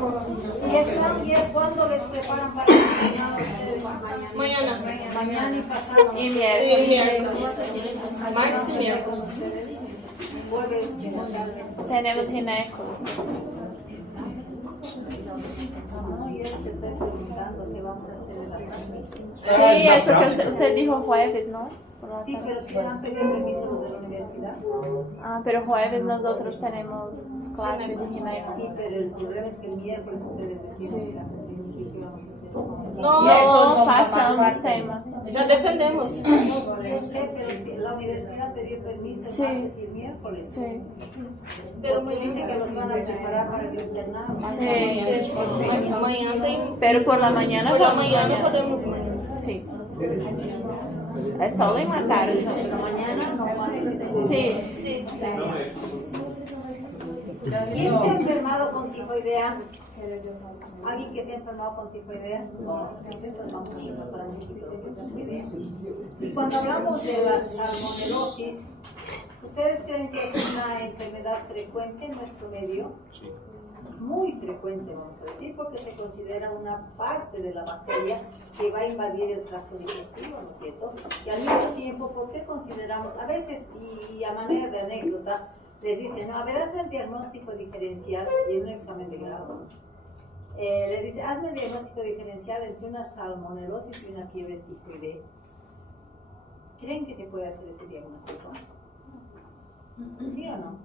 ¿Y cuándo les preparan para mañana ustedes? Mañana. Mañana y pasado. Y Sí, miércoles. miércoles. Max y miércoles. Jueves en la tarde. Tenemos ginecos. No, yo les estoy preguntando qué vamos a hacer en la tarde. Sí, es porque usted dijo jueves, ¿no? Por la Sí, tarde. pero ¿te han pedido permiso los de la universidad? Ah, pero jueves nosotros tenemos clase de gineco. Sí, pero el problema es que el miércoles ustedes deciden casa clínica y qué vamos a hacer. No, No pasamos tema. ya defendemos. Yo sé, pero si la universidad pidió permiso el Sí. martes y el miércoles. Sí. Pero me dice que los van a preparar para el internado. Amanhã tem. Pero por la mañana Por la vamos mañana mañana. podemos mañana. Sí. Es solo en la tarde. Mañana no van a Sí. Sí. ¿Quién se ha enfermado con tifoidea? ¿Alguien que se ha enfermado con tifoidea? Entonces vamos a repasar un poquito lo que es la tifoidea. Y cuando hablamos de la salmonelosis, ¿ustedes creen que es una enfermedad frecuente en nuestro medio? Muy frecuente, vamos a decir, porque se considera una parte de la bacteria que va a invadir el tracto digestivo, ¿no es cierto? Y al mismo tiempo, ¿por qué consideramos, a veces, y a manera de anécdota, les dicen, no, a ver, hazme el diagnóstico diferencial y en un examen de grado? Les dice, hazme el diagnóstico diferencial entre una salmonelosis y una fiebre tifoidea. ¿Creen que se puede hacer ese diagnóstico? ¿Sí o no?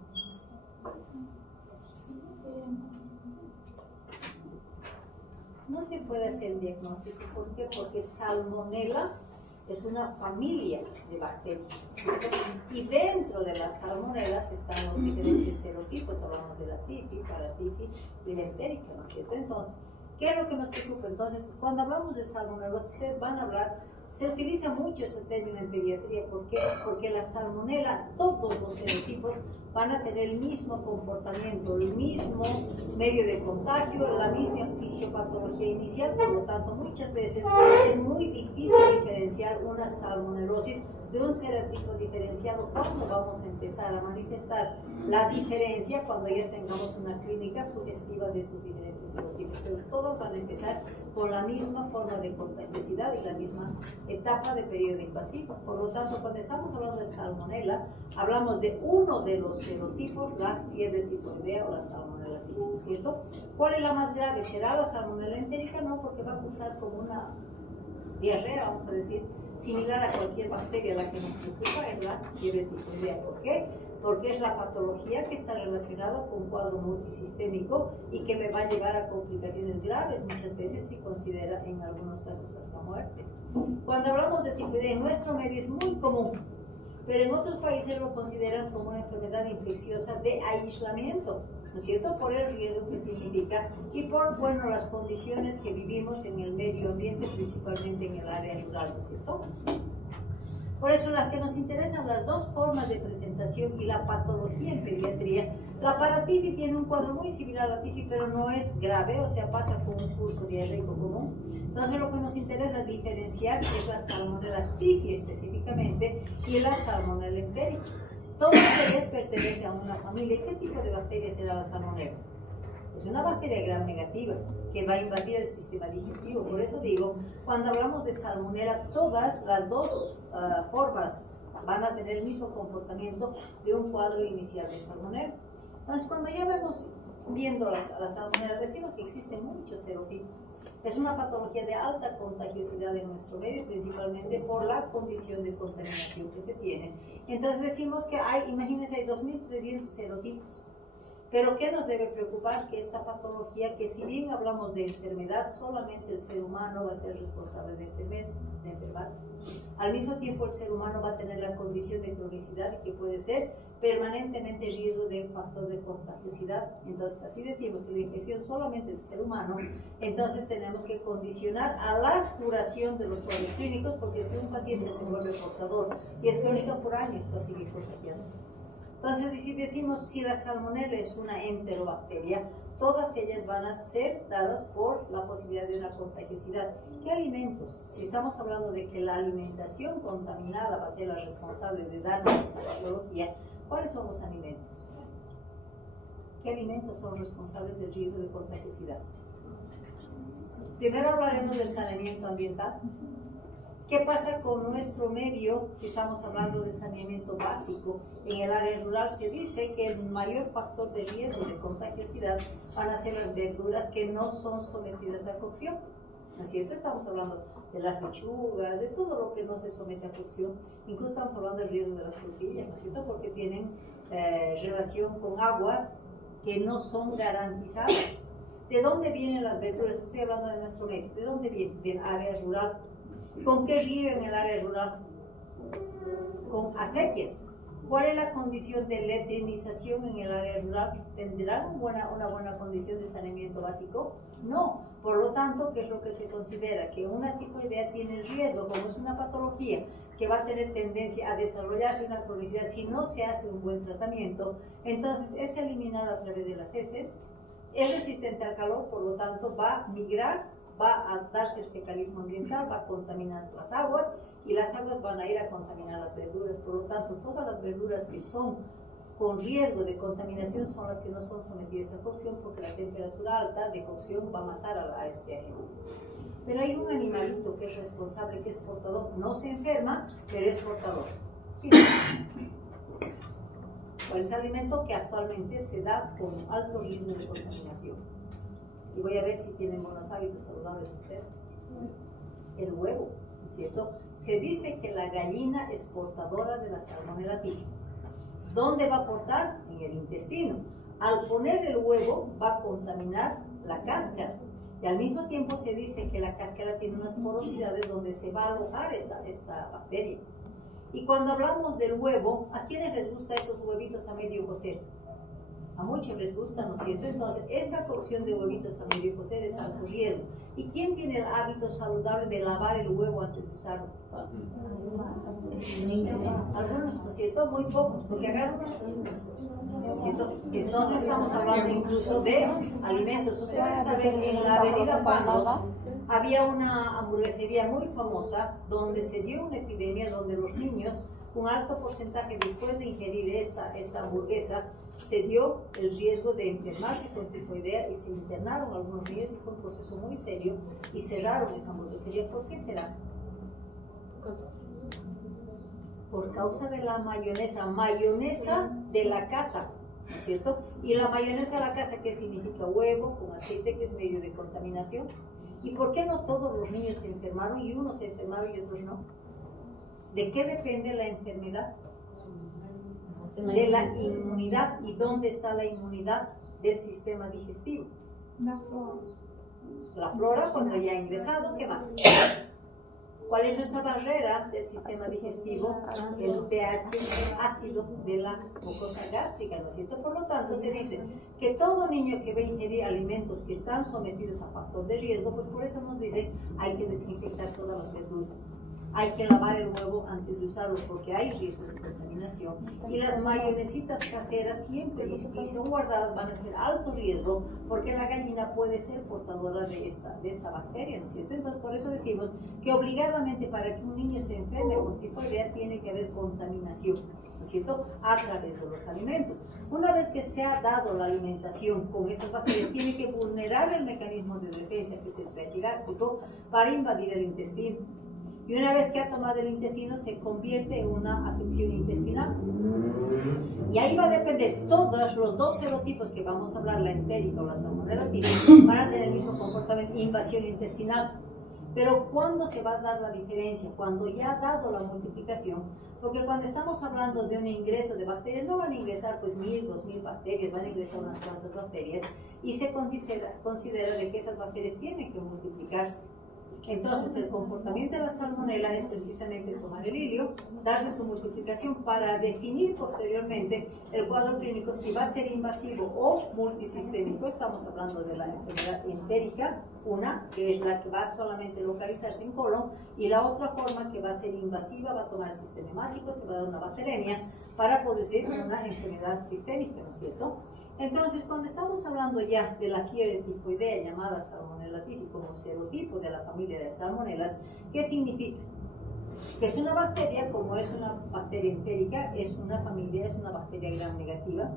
No se puede hacer el diagnóstico. ¿Por qué? Porque salmonella es una familia de bacterias, ¿cierto? Y dentro de las salmonelas están los diferentes serotipos. Hablamos de la tifi, paratifi y la entérica, ¿no es cierto? Entonces, ¿qué es lo que nos preocupa? Entonces, cuando hablamos de salmonelosis, ustedes van a hablar, se utiliza mucho ese término en pediatría. ¿Por qué? Porque la salmonela, todos los serotipos van a tener el mismo comportamiento, el mismo medio de contagio, la misma fisiopatología inicial. Por lo tanto, muchas veces es muy difícil diferenciar una salmonelosis de un serotipo diferenciado. ¿Cuándo vamos a empezar a manifestar la diferencia? Cuando ya tengamos una clínica sugestiva de estos diferentes serotipos. Pero todos van a empezar con la misma forma de contagiosidad y la misma etapa de periodo invasivo. Por lo tanto, cuando estamos hablando de salmonela, hablamos de uno de los serotipos, la fiebre tifoidea o la salmonela típica, ¿cierto? ¿Cuál es la más grave? ¿Será la salmonela entérica? No, porque va a cursar como una diarrea, vamos a decir, similar a cualquier bacteria a la que nos preocupa, es la fiebre tifoidea. ¿Por qué? Porque es la patología que está relacionada con un cuadro multisistémico y que me va a llevar a complicaciones graves, muchas veces se considera en algunos casos hasta muerte. Cuando hablamos de tifoidea en nuestro medio es muy común, pero en otros países lo consideran como una enfermedad infecciosa de aislamiento, ¿no es cierto? Por el riesgo que significa y por, bueno, las condiciones que vivimos en el medio ambiente, principalmente en el área rural, ¿no es cierto? Por eso las que nos interesan las dos formas de presentación y la patología en pediatría. La paratifi tiene un cuadro muy similar a la tifi, pero no es grave, o sea, pasa con un curso diarreico común. Entonces lo que nos interesa diferenciar es la salmonella tifi específicamente y la salmonella entérica. Todas ellas pertenecen a una familia. ¿Qué tipo de bacteria será la salmonella? Es una bacteria gram negativa que va a invadir el sistema digestivo. Por eso digo, cuando hablamos de salmonella, todas las dos formas van a tener el mismo comportamiento de un cuadro inicial de salmonella. Entonces, cuando ya vemos viendo la salmonella, decimos que existen muchos serotipos. Es una patología de alta contagiosidad en nuestro medio, principalmente por la condición de contaminación que se tiene. Entonces decimos que hay, imagínense, hay 2.300 serotipos. Pero ¿qué nos debe preocupar? Que esta patología, que si bien hablamos de enfermedad, solamente el ser humano va a ser responsable de enfermar. Al mismo tiempo el ser humano va a tener la condición de cronicidad y que puede ser permanentemente riesgo de factor de contagiosidad. Entonces, así decimos, si la infección solamente es el ser humano, entonces tenemos que condicionar a la curación de los cuadros clínicos, porque si un paciente se vuelve portador y es crónico por años, va a seguir contagiando. Entonces, si decimos si la salmonella es una enterobacteria, todas ellas van a ser dadas por la posibilidad de una contagiosidad. ¿Qué alimentos? Si estamos hablando de que la alimentación contaminada va a ser la responsable de darnos esta patología, ¿cuáles son los alimentos? ¿Qué alimentos son responsables del riesgo de contagiosidad? Primero hablaremos del saneamiento ambiental. ¿Qué pasa con nuestro medio? Si estamos hablando de saneamiento básico, en el área rural se dice que el mayor factor de riesgo de contagiosidad van a ser las verduras que no son sometidas a cocción. ¿No es cierto? Estamos hablando de las lechugas, de todo lo que no se somete a cocción. Incluso estamos hablando del riesgo de las frutillas, ¿no es cierto? Porque tienen relación con aguas que no son garantizadas. ¿De dónde vienen las verduras? Estoy hablando de nuestro medio. ¿De dónde vienen? Del área rural. ¿Con qué río en el área rural? Con acequias. ¿Cuál es la condición de letrinización en el área rural? ¿Tendrán una buena condición de saneamiento básico? No. Por lo tanto, ¿qué es lo que se considera? Que una tifoidea tiene el riesgo, como es una patología que va a tener tendencia a desarrollarse una cronicidad si no se hace un buen tratamiento, entonces es eliminada a través de las heces, es resistente al calor, por lo tanto va a migrar, va a darse el fecalismo ambiental, va a contaminar las aguas y las aguas van a ir a contaminar las verduras. Por lo tanto, todas las verduras que son con riesgo de contaminación son las que no son sometidas a cocción, porque la temperatura alta de cocción va a matar a este agente. Pero hay un animalito que es responsable, que es portador, no se enferma, pero es portador. ¿Cuál es el alimento que actualmente se da con alto riesgo de contaminación? Y voy a ver si tienen buenos hábitos saludables ustedes. El huevo, ¿no es cierto? Se dice que la gallina es portadora de la Salmonella typhi. ¿Dónde va a portar? En el intestino. Al poner el huevo va a contaminar la cáscara. Y al mismo tiempo se dice que la cáscara tiene unas porosidades donde se va a alojar esta bacteria. Y cuando hablamos del huevo, ¿a quiénes les gustan esos huevitos a medio cocer? A muchos les gusta, ¿no es cierto? Entonces, esa cocción de huevitos a medio cocer es alto riesgo. ¿Y quién tiene el hábito saludable de lavar el huevo antes de usarlo? Algunos, ¿no es cierto? Muy pocos, porque agarran ¿no es cierto? Entonces estamos hablando incluso de alimentos. Ustedes saben, en la avenida Panos había una hamburguesería muy famosa donde se dio una epidemia donde los niños, un alto porcentaje después de ingerir esta hamburguesa, se dio el riesgo de enfermarse con tifoidea y se internaron algunos niños y fue un proceso muy serio y cerraron esa hamburguesería. ¿Por qué será? Por causa de la mayonesa de la casa, ¿no es cierto? Y la mayonesa de la casa, ¿qué significa? Huevo con aceite, que es medio de contaminación. ¿Y por qué no todos los niños se enfermaron y unos se enfermaron y otros no? ¿De qué depende la enfermedad? De la inmunidad. ¿Y dónde está la inmunidad del sistema digestivo? La flora. La flora cuando ya ha ingresado, ¿qué más? ¿Cuál es nuestra barrera del sistema digestivo? El pH ácido de la mucosa gástrica, ¿no es cierto? Por lo tanto, se dice que todo niño que va a ingerir alimentos que están sometidos a factor de riesgo, pues por eso nos dice hay que desinfectar todas las verduras. Hay que lavar el huevo antes de usarlo porque hay riesgo de contaminación. Y las mayonesitas caseras siempre, y si son guardadas, van a ser alto riesgo porque la gallina puede ser portadora de esta bacteria, ¿no es cierto? Entonces, por eso decimos que obligadamente para que un niño se enferme con tifoidea tiene que haber contaminación, ¿no es cierto? A través de los alimentos. Una vez que se ha dado la alimentación con estas bacterias, tiene que vulnerar el mecanismo de defensa, que es el pH gástrico, para invadir el intestino. Y una vez que ha tomado el intestino, se convierte en una afección intestinal. Y ahí va a depender, todos los dos serotipos que vamos a hablar, la entérica o la Salmonella typhi, van a tener el mismo comportamiento, invasión intestinal. Pero ¿cuándo se va a dar la diferencia? Cuando ya ha dado la multiplicación. Porque cuando estamos hablando de un ingreso de bacterias, no van a ingresar pues 1000, 2000 bacterias, van a ingresar unas cuantas bacterias. Y se considera de que esas bacterias tienen que multiplicarse. Entonces, el comportamiento de la salmonela es precisamente tomar el hilio, darse su multiplicación para definir posteriormente el cuadro clínico si va a ser invasivo o multisistémico. Estamos hablando de la enfermedad entérica, una que es la que va solamente a localizarse en colon, y la otra forma que va a ser invasiva, va a tomar el sistema hemático, se va a dar una bacteremia para producir una enfermedad sistémica, ¿no es cierto? Entonces, cuando estamos hablando ya de la fiebre tifoidea llamada Salmonella typhi como serotipo de la familia de salmonelas, ¿qué significa? Que es una bacteria, como es una bacteria entérica, es una familia, es una bacteria gram negativa,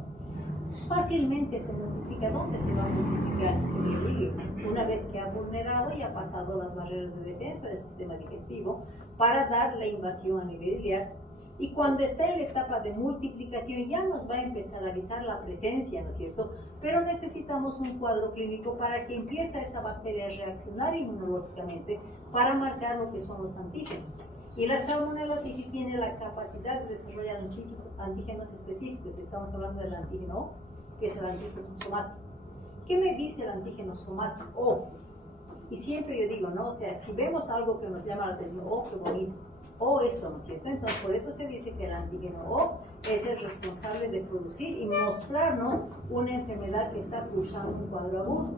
fácilmente se multiplica. ¿Dónde se va a multiplicar? En el ilio. Una vez que ha vulnerado y ha pasado las barreras de defensa del sistema digestivo para dar la invasión a nivel iliac. Y cuando está en la etapa de multiplicación ya nos va a empezar a avisar la presencia, ¿no es cierto? Pero necesitamos un cuadro clínico para que empiece esa bacteria a reaccionar inmunológicamente para marcar lo que son los antígenos. Y la Salmonella typhi tiene la capacidad de desarrollar antígenos específicos. Estamos hablando del antígeno O, que es el antígeno somático. ¿Qué me dice el antígeno somático? O. Y siempre yo digo, ¿no? O sea, si vemos algo que nos llama la atención, oh, qué bonito, o esto, ¿no es cierto? Entonces, por eso se dice que el antígeno O es el responsable de producir y mostrarnos una enfermedad que está cursando un cuadro agudo.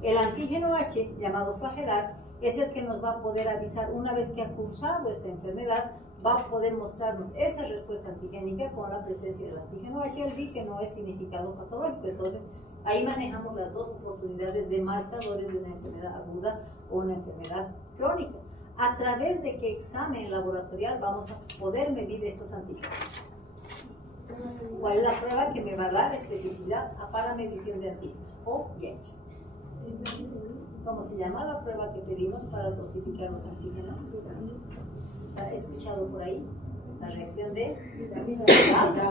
El antígeno H, llamado flagelar, es el que nos va a poder avisar una vez que ha cursado esta enfermedad, va a poder mostrarnos esa respuesta antigénica con la presencia del antígeno HLV, que no es significado patológico. Entonces, ahí manejamos las dos oportunidades de marcadores de una enfermedad aguda o una enfermedad crónica. ¿A través de qué examen laboratorial vamos a poder medir estos antígenos? ¿Cuál es la prueba que me va a dar especificidad para medición de antígenos? O y H. ¿Cómo se llama la prueba que pedimos para dosificar los antígenos? ¿Ha escuchado por ahí? La reacción de Vidal.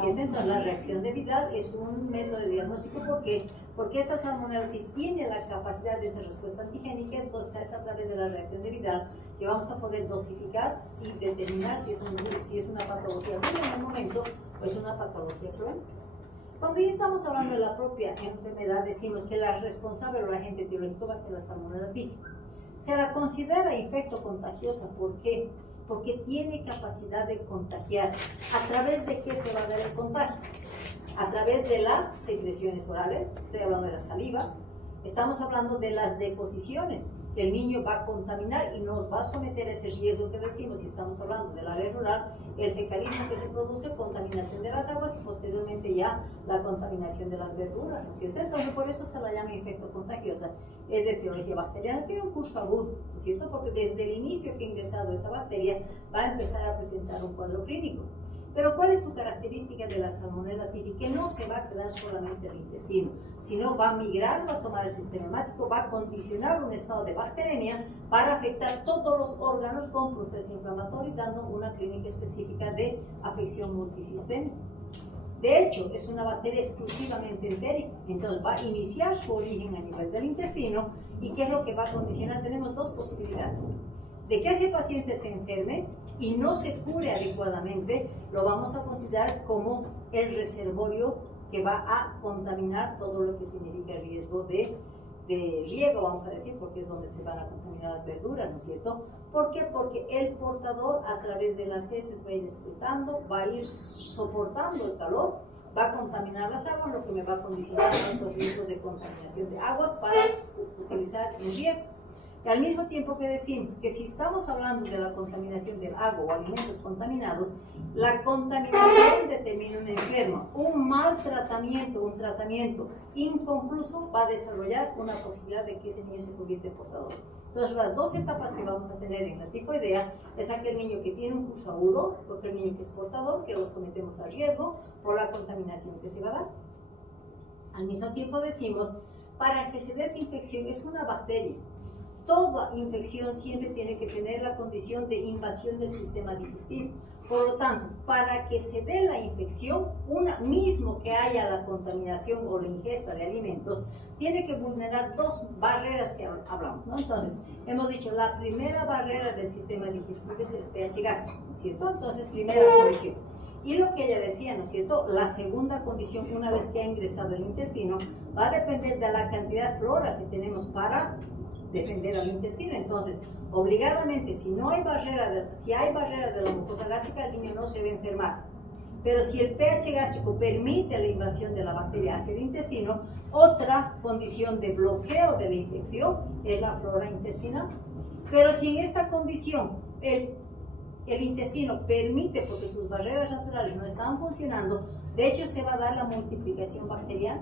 Entonces, la reacción de Vidal es un método de diagnóstico. ¿Por qué? Porque esta Salmonella tiene la capacidad de esa respuesta antigénica, entonces es a través de la reacción de Vidal que vamos a poder dosificar y determinar si es una patología aguda en el momento o es una patología crónica. Cuando ya estamos hablando de la propia enfermedad, decimos que la responsable o el agente etiológico va a ser la Salmonella typhi. Se la considera infecto contagiosa. ¿Por qué? Porque tiene capacidad de contagiar. ¿A través de qué se va a dar el contagio? A través de las secreciones orales, estoy hablando de la saliva, estamos hablando de las deposiciones que el niño va a contaminar y nos va a someter a ese riesgo que decimos, si estamos hablando del área rural, el fecalismo que se produce, contaminación de las aguas y posteriormente ya la contaminación de las verduras, ¿no es cierto? Entonces por eso se la llama infecto contagiosa, es de etiología bacteriana, tiene un curso agudo, ¿no es cierto? Porque desde el inicio que ha ingresado esa bacteria va a empezar a presentar un cuadro clínico. Pero ¿cuál es su característica de la Salmonella typhi? Que no se va a quedar solamente en el intestino, sino va a migrar, va a tomar el sistema hemático, va a condicionar un estado de bacteremia para afectar todos los órganos con proceso inflamatorio, dando una clínica específica de afección multisistémica. De hecho, es una bacteria exclusivamente entérica, entonces va a iniciar su origen a nivel del intestino. ¿Y qué es lo que va a condicionar? Tenemos dos posibilidades. De que ese paciente se enferme y no se cure adecuadamente, lo vamos a considerar como el reservorio que va a contaminar todo lo que significa el riesgo de riego, vamos a decir, porque es donde se van a contaminar las verduras, ¿no es cierto? ¿Por qué? Porque el portador a través de las heces va a ir excretando, va a ir soportando el calor, va a contaminar las aguas, lo que me va a condicionar altos riesgos de contaminación de aguas para utilizar en riegos. Y al mismo tiempo que decimos que si estamos hablando de la contaminación del agua o alimentos contaminados, la contaminación determina un enfermo. Un mal tratamiento, un tratamiento inconcluso va a desarrollar una posibilidad de que ese niño se convierta en portador. Entonces, las dos etapas que vamos a tener en la tifoidea es aquel niño que tiene un curso agudo, aquel niño que es portador, que lo sometemos a riesgo por la contaminación que se va a dar. Al mismo tiempo decimos, para que se dé esa infección es una bacteria. Toda infección siempre tiene que tener la condición de invasión del sistema digestivo. Por lo tanto, para que se dé la infección, mismo que haya la contaminación o la ingesta de alimentos, tiene que vulnerar dos barreras que hablamos, ¿no? Entonces, hemos dicho, la primera barrera del sistema digestivo es el pH gástrico, ¿no es cierto? Entonces, primera condición. Y lo que ella decía, ¿no es cierto? La segunda condición, una vez que ha ingresado el intestino, va a depender de la cantidad de flora que tenemos para defender al intestino. Entonces, obligadamente, si hay barrera de la mucosa gástrica, el niño no se va a enfermar. Pero si el pH gástrico permite la invasión de la bacteria hacia el intestino, otra condición de bloqueo de la infección es la flora intestinal. Pero si en esta condición el intestino permite, porque sus barreras naturales no están funcionando, de hecho se va a dar la multiplicación bacteriana.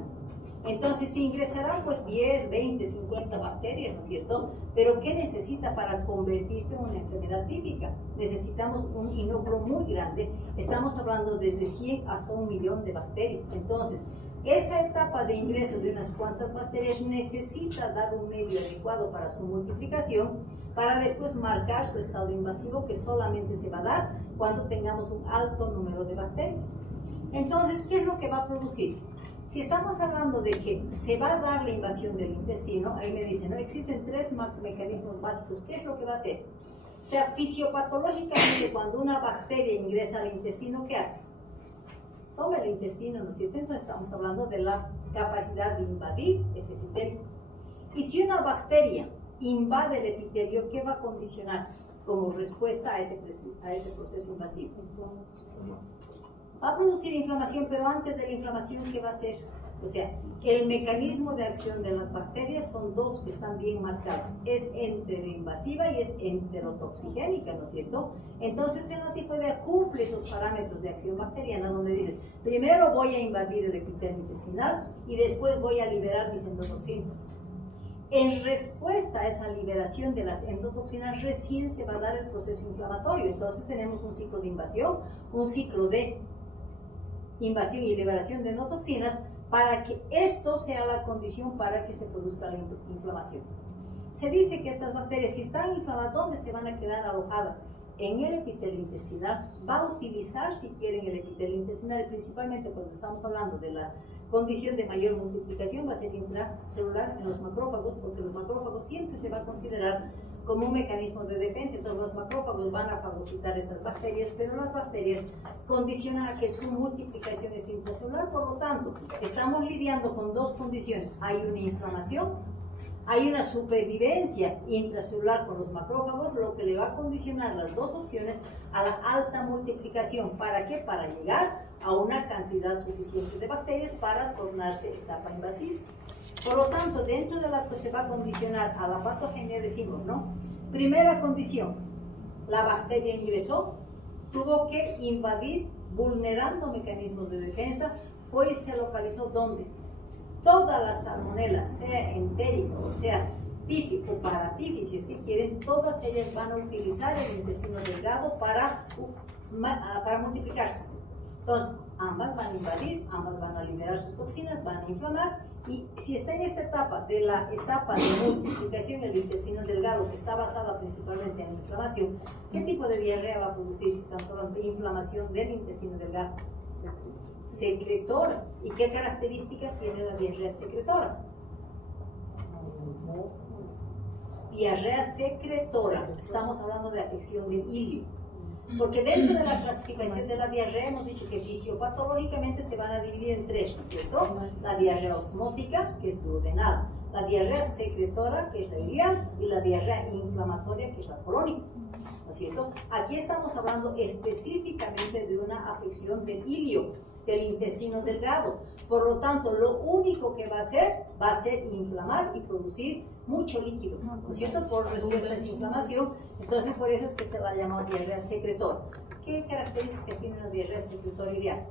Entonces se ingresarán pues 10, 20, 50 bacterias, ¿no es cierto? Pero ¿qué necesita para convertirse en una enfermedad típica? Necesitamos un inoculo muy grande, estamos hablando desde 100 hasta 1 millón de bacterias. Entonces, Esa etapa de ingreso de unas cuantas bacterias necesita dar un medio adecuado para su multiplicación, para después marcar su estado invasivo, que solamente se va a dar cuando tengamos un alto número de bacterias. Entonces, ¿qué es lo que va a producir? Si estamos hablando de que se va a dar la invasión del intestino, ahí me dicen, ¿no? Existen tres mecanismos básicos. ¿Qué es lo que va a hacer? O sea, fisiopatológicamente, cuando una bacteria ingresa al intestino, ¿qué hace? Toma el intestino, ¿no es cierto? Entonces estamos hablando de la capacidad de invadir ese epitelio. Y si una bacteria invade el epitelio, ¿qué va a condicionar como respuesta a ese proceso invasivo? Va a producir inflamación, pero antes de la inflamación, ¿qué va a hacer? O sea, el mecanismo de acción de las bacterias son dos que están bien marcados. Es enteroinvasiva y es enterotoxigénica, ¿no es cierto? Entonces, en la tifoidea cumple esos parámetros de acción bacteriana, donde dice, primero voy a invadir el epitelio intestinal y después voy a liberar mis endotoxinas. En respuesta a esa liberación de las endotoxinas, recién se va a dar el proceso inflamatorio. Entonces, tenemos un ciclo de invasión, un ciclo de invasión y liberación de endotoxinas, para que esto sea la condición para que se produzca la inflamación. Se dice que estas bacterias, si están inflamadas, ¿dónde se van a quedar alojadas? En el epitelio intestinal. Va a utilizar, si quieren, el epitelio intestinal, principalmente cuando estamos hablando de la condición de mayor multiplicación, va a ser intracelular en los macrófagos, porque los macrófagos siempre se va a considerar como un mecanismo de defensa. Entonces los macrófagos van a fagocitar estas bacterias, pero las bacterias condicionan a que su multiplicación es intracelular. Por lo tanto, estamos lidiando con dos condiciones: hay una inflamación, hay una supervivencia intracelular con los macrófagos, lo que le va a condicionar las dos opciones a la alta multiplicación. ¿Para qué? Para llegar a una cantidad suficiente de bacterias para tornarse etapa invasiva. Por lo tanto, dentro del acto se va a condicionar a la patogenia, decimos, ¿no? Primera condición, la bacteria ingresó, tuvo que invadir, vulnerando mecanismos de defensa, pues se localizó ¿dónde? Todas las salmonelas, sea entérico o sea tífico o paratífico, si es que quieren, todas ellas van a utilizar el intestino delgado para multiplicarse. Entonces, ambas van a invadir, ambas van a liberar sus toxinas, van a inflamar, y si está en esta etapa, de la etapa de multiplicación del intestino delgado, que está basada principalmente en la inflamación, ¿qué tipo de diarrea va a producir si estamos hablando de inflamación del intestino delgado? Secretora. ¿Y qué características tiene la diarrea secretora? Diarrea secretora. Estamos hablando de afección del ilio. Porque dentro de la clasificación de la diarrea hemos dicho que fisiopatológicamente se van a dividir en tres, ¿no es cierto? La diarrea osmótica, que es duodenal, la diarrea secretora, que es la ileal, y la diarrea inflamatoria, que es la colónica, ¿no es cierto? Aquí estamos hablando específicamente de una afección del ilio, del intestino delgado. Por lo tanto, lo único que va a ser inflamar y producir mucho líquido, ¿no es cierto? Por respuesta a esa inflamación. Entonces, por eso es que se va a llamar diarrea secretora. ¿Qué características tiene la diarrea secretora ideal?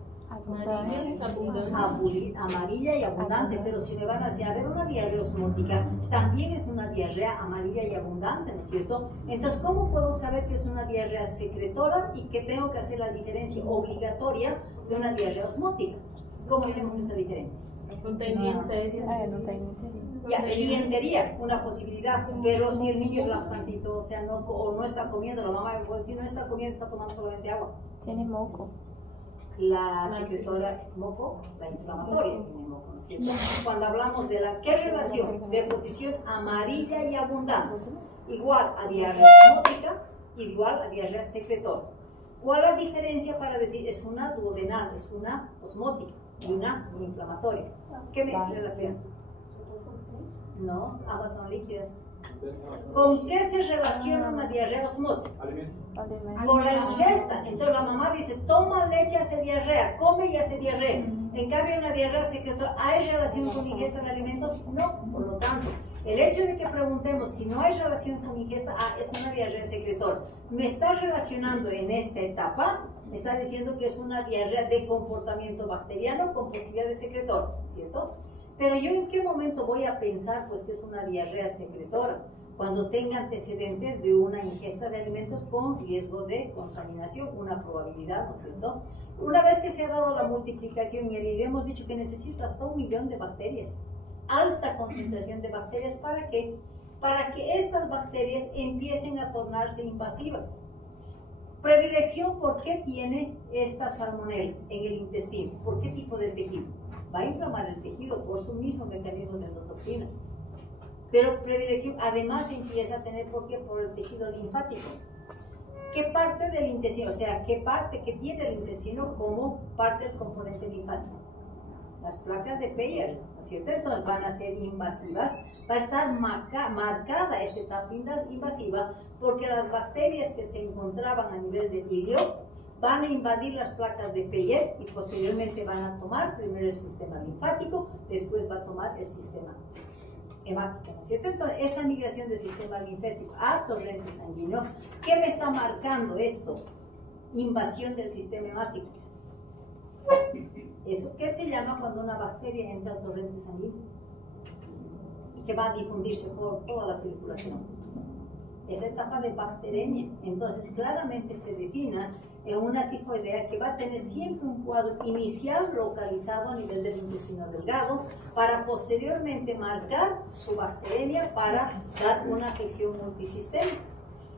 Amarilla y abundante, pero si me van a decir, a ver, una diarrea osmótica también es una diarrea amarilla y abundante, ¿no es cierto? Entonces, ¿cómo puedo saber que es una diarrea secretora y que tengo que hacer la diferencia obligatoria de una diarrea osmótica? ¿Cómo hacemos esa diferencia? No tem dientes. No tem Ya, dientería, una posibilidad, pero si el niño es lactantito, o sea, no está comiendo, la mamá me puede decir, no está comiendo, está tomando solamente agua. Tiene moco. La secretora moco, la inflamatoria tiene moco, ¿no es cierto? Cuando hablamos de la ¿qué relación? De posición amarilla y abundante, igual a diarrea osmótica, igual a diarrea secretora. ¿Cuál es la diferencia para decir es una duodenal, es una osmótica y una inflamatoria? ¿Qué me relaciona? No, ambas son líquidas. ¿Con qué se relaciona una diarrea osmótica? Con la ingesta. Entonces la mamá dice, toma leche, hace diarrea, come y hace diarrea. En cambio, una diarrea secretora, ¿hay relación con ingesta de alimentos? No. Por lo tanto, el hecho de que preguntemos si no hay relación con ingesta, es una diarrea secretora. Me está relacionando en esta etapa, me está diciendo que es una diarrea de comportamiento bacteriano con posibilidad de secretor, ¿cierto? Pero yo en qué momento voy a pensar pues que es una diarrea secretora, cuando tenga antecedentes de una ingesta de alimentos con riesgo de contaminación, una probabilidad, ¿no es cierto? Una vez que se ha dado la multiplicación y el hilo, hemos dicho que necesita hasta 1 millón de bacterias, alta concentración de bacterias, ¿para qué? Para que estas bacterias empiecen a tornarse invasivas. Predilección, ¿por qué tiene esta salmonela en el intestino? ¿Por qué tipo de tejido? Va a inflamar el tejido por su mismo mecanismo de endotoxinas. Pero predilección además empieza a tener, ¿por qué? Por el tejido linfático. ¿Qué parte del intestino? O sea, ¿qué parte que tiene el intestino como parte del componente linfático? Las placas de Peyer, ¿no es cierto? Entonces van a ser invasivas, va a estar marcada esta etapa invasiva porque las bacterias que se encontraban a nivel del ilio van a invadir las placas de Peyer y posteriormente van a tomar primero el sistema linfático, después va a tomar el sistema hemático, ¿no es cierto? Entonces, esa migración del sistema linfático a torrente sanguíneo, ¿qué me está marcando esto? Invasión del sistema hemático. ¿Eso qué se llama cuando una bacteria entra al torrente sanguíneo? Y que va a difundirse por toda la circulación. Es la etapa de bacteremia. Entonces, claramente se define en una tifoidea que va a tener siempre un cuadro inicial localizado a nivel del intestino delgado para posteriormente marcar su bacteremia para dar una afección multisistémica.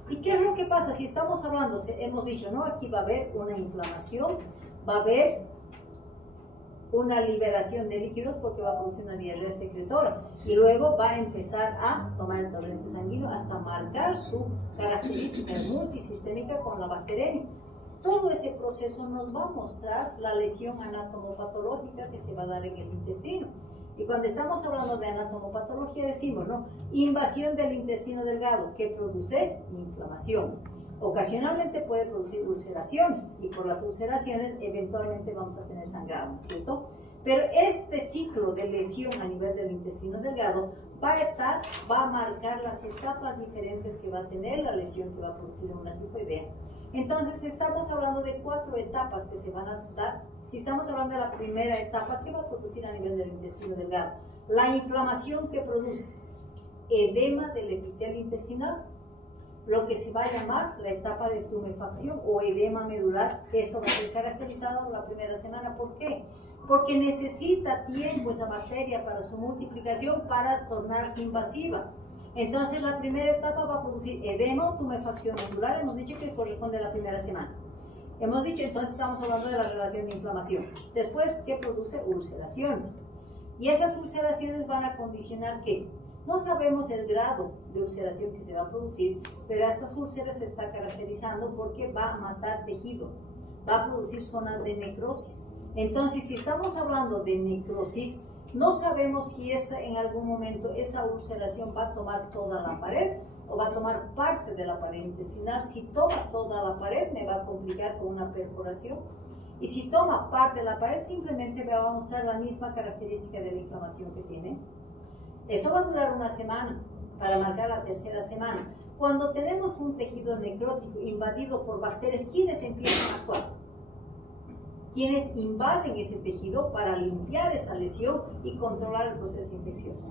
¿Y qué es lo que pasa? Si estamos hablando, hemos dicho, ¿no? Aquí va a haber una inflamación, va a haber una liberación de líquidos porque va a producir una diarrea secretora y luego va a empezar a tomar el torrente sanguíneo hasta marcar su característica multisistémica con la bacteremia. Todo ese proceso nos va a mostrar la lesión anatomopatológica que se va a dar en el intestino. Y cuando estamos hablando de anatomopatología decimos, ¿no? Invasión del intestino delgado que produce inflamación. Ocasionalmente puede producir ulceraciones y por las ulceraciones eventualmente vamos a tener sangrado, ¿cierto? Pero este ciclo de lesión a nivel del intestino delgado va a marcar las etapas diferentes que va a tener la lesión que va a producir en una tifoidea. Entonces estamos hablando de 4 etapas que se van a dar. Si estamos hablando de la primera etapa, ¿qué va a producir a nivel del intestino delgado? La inflamación que produce edema del epitelio intestinal, lo que se va a llamar la etapa de tumefacción o edema medular, que esto va a ser caracterizado la primera semana. ¿Por qué? Porque necesita tiempo esa bacteria para su multiplicación para tornarse invasiva. Entonces la primera etapa va a producir edema o tumefacción medular, hemos dicho que corresponde a la primera semana. Hemos dicho, entonces estamos hablando de la relación de inflamación. Después, ¿qué produce? Ulceraciones. Y esas ulceraciones van a condicionar ¿qué? No sabemos el grado de ulceración que se va a producir, pero esas úlceras se está caracterizando porque va a matar tejido, va a producir zonas de necrosis. Entonces, si estamos hablando de necrosis, no sabemos si en algún momento esa ulceración va a tomar toda la pared o va a tomar parte de la pared intestinal. Si toma toda la pared, me va a complicar con una perforación. Y si toma parte de la pared, simplemente me va a mostrar la misma característica de la inflamación que tiene. Eso va a durar una semana para marcar la tercera semana. Cuando tenemos un tejido necrótico invadido por bacterias, ¿quiénes empiezan a actuar? Quienes invaden ese tejido para limpiar esa lesión y controlar el proceso infeccioso.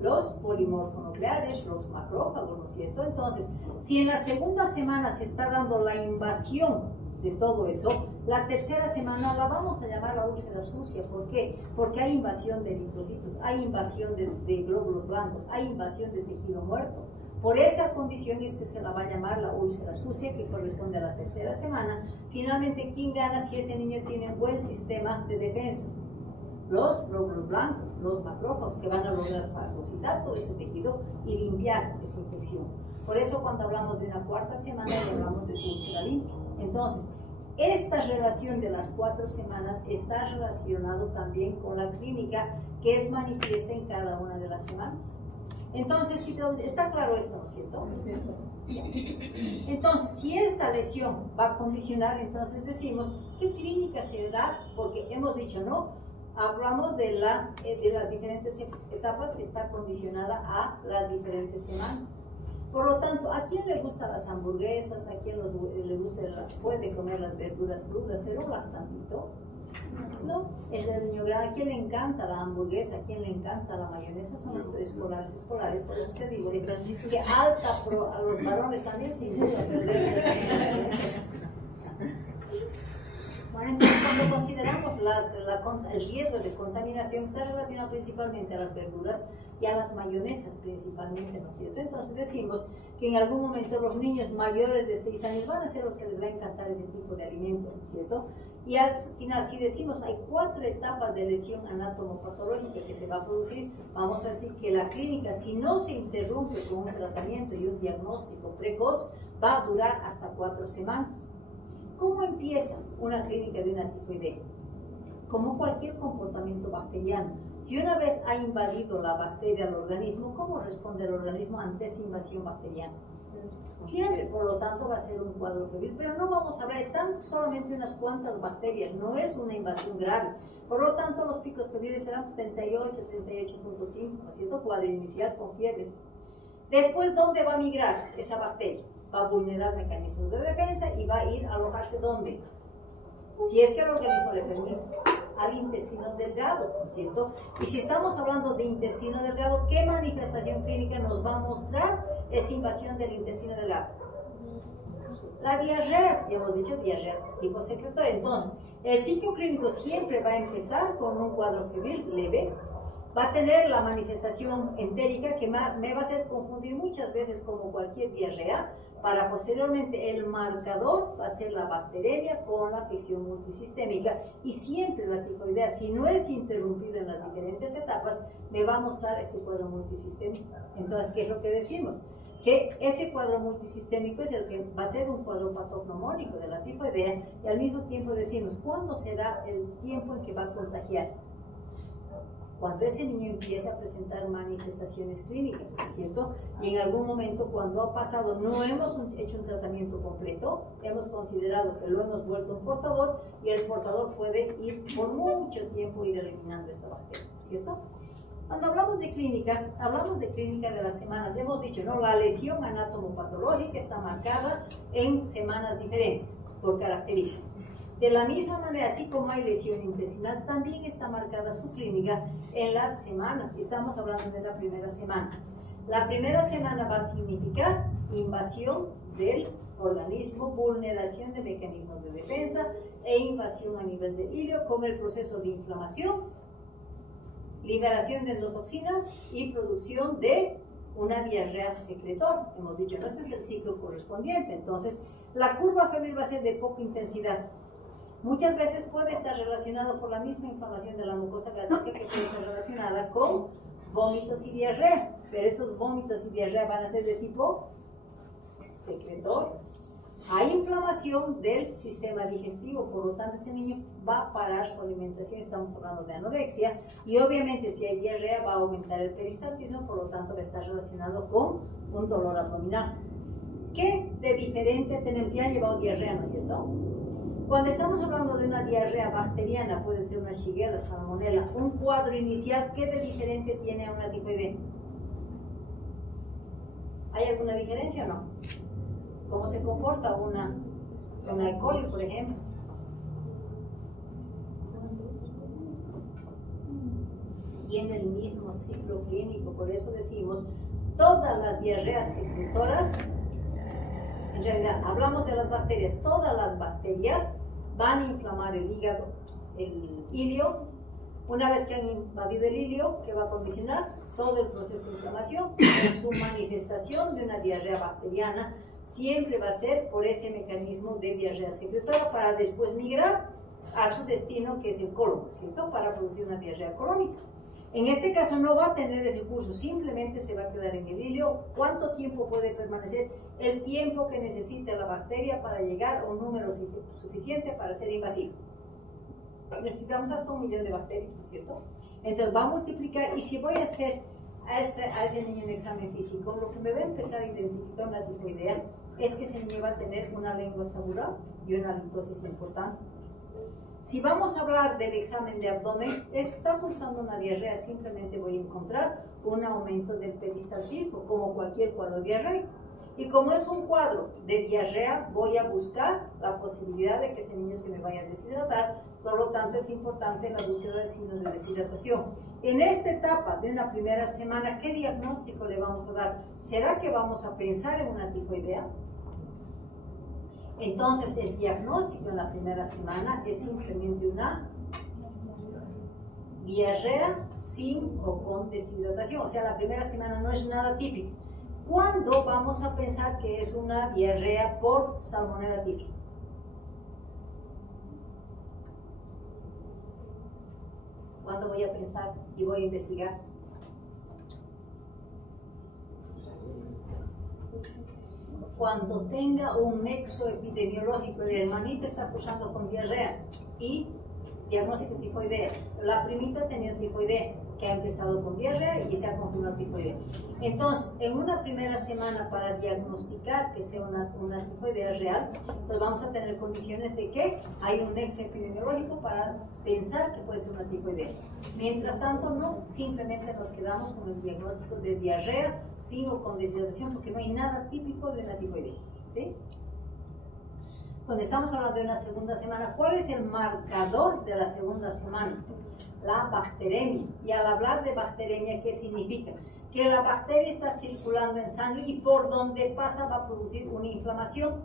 Los polimorfonucleares, los macrófagos, ¿no es cierto? Entonces, si en la segunda semana se está dando la invasión de todo eso, la tercera semana la vamos a llamar la úlcera sucia. ¿Por qué? Porque hay invasión de eritrocitos, hay invasión de glóbulos blancos, hay invasión de tejido muerto. Por esa condición es que se la va a llamar la úlcera sucia, que corresponde a la tercera semana. Finalmente, ¿quién gana si ese niño tiene un buen sistema de defensa? Los glóbulos blancos, los macrófagos, que van a lograr fagocitar todo ese tejido y limpiar esa infección. Por eso cuando hablamos de una cuarta semana, hablamos de úlcera limpia. Entonces, esta relación de las 4 semanas está relacionado también con la clínica que es manifiesta en cada una de las semanas. Entonces, si está claro esto, ¿no es cierto? Entonces, si esta lesión va a condicionar, entonces decimos, ¿qué clínica se da? Porque hemos dicho, ¿no? Hablamos de las diferentes etapas que está condicionada a las diferentes semanas. Por lo tanto, ¿a quién le gustan las hamburguesas? ¿A quién le gusta, puede comer las verduras crudas? ¿Ser un lactantito? No, el niño grande, ¿a quién le encanta la hamburguesa? ¿A quién le encanta la mayonesa? Son los preescolares, escolares. Por eso se dice que a los varones también sin duda perder. Bueno, entonces cuando consideramos el riesgo de contaminación está relacionado principalmente a las verduras y a las mayonesas principalmente, ¿no es cierto? Entonces decimos que en algún momento los niños mayores de 6 años van a ser los que les va a encantar ese tipo de alimento, ¿no es cierto? Y al final, si decimos hay 4 etapas de lesión anatomopatológica que se va a producir, vamos a decir que la clínica, si no se interrumpe con un tratamiento y un diagnóstico precoz, va a durar hasta 4 semanas. ¿Cómo empieza una clínica de una tifoidea? Como cualquier comportamiento bacteriano. Si una vez ha invadido la bacteria al organismo, ¿cómo responde el organismo ante esa invasión bacteriana? Fiebre, por lo tanto va a ser un cuadro febril, pero no vamos a hablar, están solamente unas cuantas bacterias, no es una invasión grave. Por lo tanto, los picos febriles serán 38, 38.5, ¿no es cierto? Cuadro inicial con fiebre. Después, ¿dónde va a migrar esa bacteria? Va a vulnerar mecanismos de defensa y va a ir a alojarse ¿dónde? Si es que el organismo le permite, al intestino delgado, ¿no es cierto? Y si estamos hablando de intestino delgado, ¿qué manifestación clínica nos va a mostrar esa invasión del intestino delgado? La diarrea, ya hemos dicho diarrea tipo secretoria. Entonces, el ciclo clínico siempre va a empezar con un cuadro febril leve, va a tener la manifestación entérica que me va a hacer confundir muchas veces como cualquier diarrea, para posteriormente el marcador va a ser la bacteremia con la afección multisistémica, y siempre la tifoidea, si no es interrumpida en las diferentes etapas, me va a mostrar ese cuadro multisistémico. Entonces, ¿qué es lo que decimos? Que ese cuadro multisistémico es el que va a ser un cuadro patognomónico de la tifoidea, y al mismo tiempo decimos, ¿cuándo será el tiempo en que va a contagiar? Cuando ese niño empieza a presentar manifestaciones clínicas, ¿no es cierto? Y en algún momento, cuando ha pasado, no hemos hecho un tratamiento completo, hemos considerado que lo hemos vuelto un portador, y el portador puede ir por mucho tiempo ir eliminando esta bacteria, ¿no es cierto? Cuando hablamos de clínica de las semanas. Hemos dicho, ¿no? La lesión anatomopatológica está marcada en semanas diferentes, por características. De la misma manera, así como hay lesión intestinal, también está marcada su clínica en las semanas. Estamos hablando de la primera semana. La primera semana va a significar invasión del organismo, vulneración de mecanismos de defensa e invasión a nivel del ilio con el proceso de inflamación, liberación de endotoxinas y producción de una diarrea secretora. Hemos dicho, no, ese es el ciclo correspondiente. Entonces, la curva febril va a ser de poca intensidad. Muchas veces puede estar relacionado por la misma inflamación de la mucosa gástrica, que puede estar relacionada con vómitos y diarrea, pero estos vómitos y diarrea van a ser de tipo secretor. Hay inflamación del sistema digestivo, por lo tanto ese niño va a parar su alimentación. Estamos hablando de anorexia, y obviamente si hay diarrea va a aumentar el peristaltismo, por lo tanto va a estar relacionado con un dolor abdominal. ¿Qué de diferente tenemos? Ya han llevado diarrea, ¿no es cierto? Cuando estamos hablando de una diarrea bacteriana, puede ser una Shigella, Salmonella, un cuadro inicial, ¿qué de diferente tiene a una tifoidea? ¿Hay alguna diferencia o no? ¿Cómo se comporta una E. coli, por ejemplo? Tiene el mismo ciclo clínico, por eso decimos, todas las diarreas secretoras, en realidad hablamos de las bacterias, todas las bacterias van a inflamar el hígado, el ilio. Una vez que han invadido el ilio, ¿qué va a condicionar? Todo el proceso de inflamación. Su manifestación de una diarrea bacteriana siempre va a ser por ese mecanismo de diarrea secretora, para después migrar a su destino, que es el colon, ¿cierto? Para producir una diarrea colónica. En este caso no va a tener ese curso, simplemente se va a quedar en el ilio. ¿Cuánto tiempo puede permanecer? El tiempo que necesita la bacteria para llegar a un número suficiente para ser invasivo. Necesitamos hasta 1 millón de bacterias, ¿no es cierto? Entonces va a multiplicar, y si voy a hacer a ese niño un examen físico, lo que me va a empezar a identificar una tifoidea es que ese niño va a tener una lengua saturada y una halitosis importante. Si vamos a hablar del examen de abdomen, está cursando una diarrea, simplemente voy a encontrar un aumento del peristaltismo, como cualquier cuadro diarreico. Y como es un cuadro de diarrea, voy a buscar la posibilidad de que ese niño se me vaya a deshidratar, por lo tanto es importante la búsqueda de signos de deshidratación. En esta etapa de una primera semana, ¿qué diagnóstico le vamos a dar? ¿Será que vamos a pensar en una tifoidea? Entonces el diagnóstico en la primera semana es simplemente una diarrea sin o con deshidratación, o sea, la primera semana no es nada típico. ¿Cuándo vamos a pensar que es una diarrea por Salmonella typhi? ¿Cuándo voy a pensar y voy a investigar? Cuando tenga un nexo epidemiológico, el hermanito está cursando con diarrea y diagnóstico tifoidea. La primita tenía tifoidea, que ha empezado con diarrea y se ha confirmado tifoidea. Entonces, en una primera semana para diagnosticar que sea una tifoidea real, pues vamos a tener condiciones de que hay un nexo epidemiológico para pensar que puede ser una tifoidea. Mientras tanto, no, simplemente nos quedamos con el diagnóstico de diarrea sin o con deshidratación, porque no hay nada típico de una tifoidea, ¿sí? Cuando estamos hablando de una segunda semana, ¿cuál es el marcador de la segunda semana? La bacteremia. Y al hablar de bacteremia, ¿qué significa? Que la bacteria está circulando en sangre y por donde pasa va a producir una inflamación.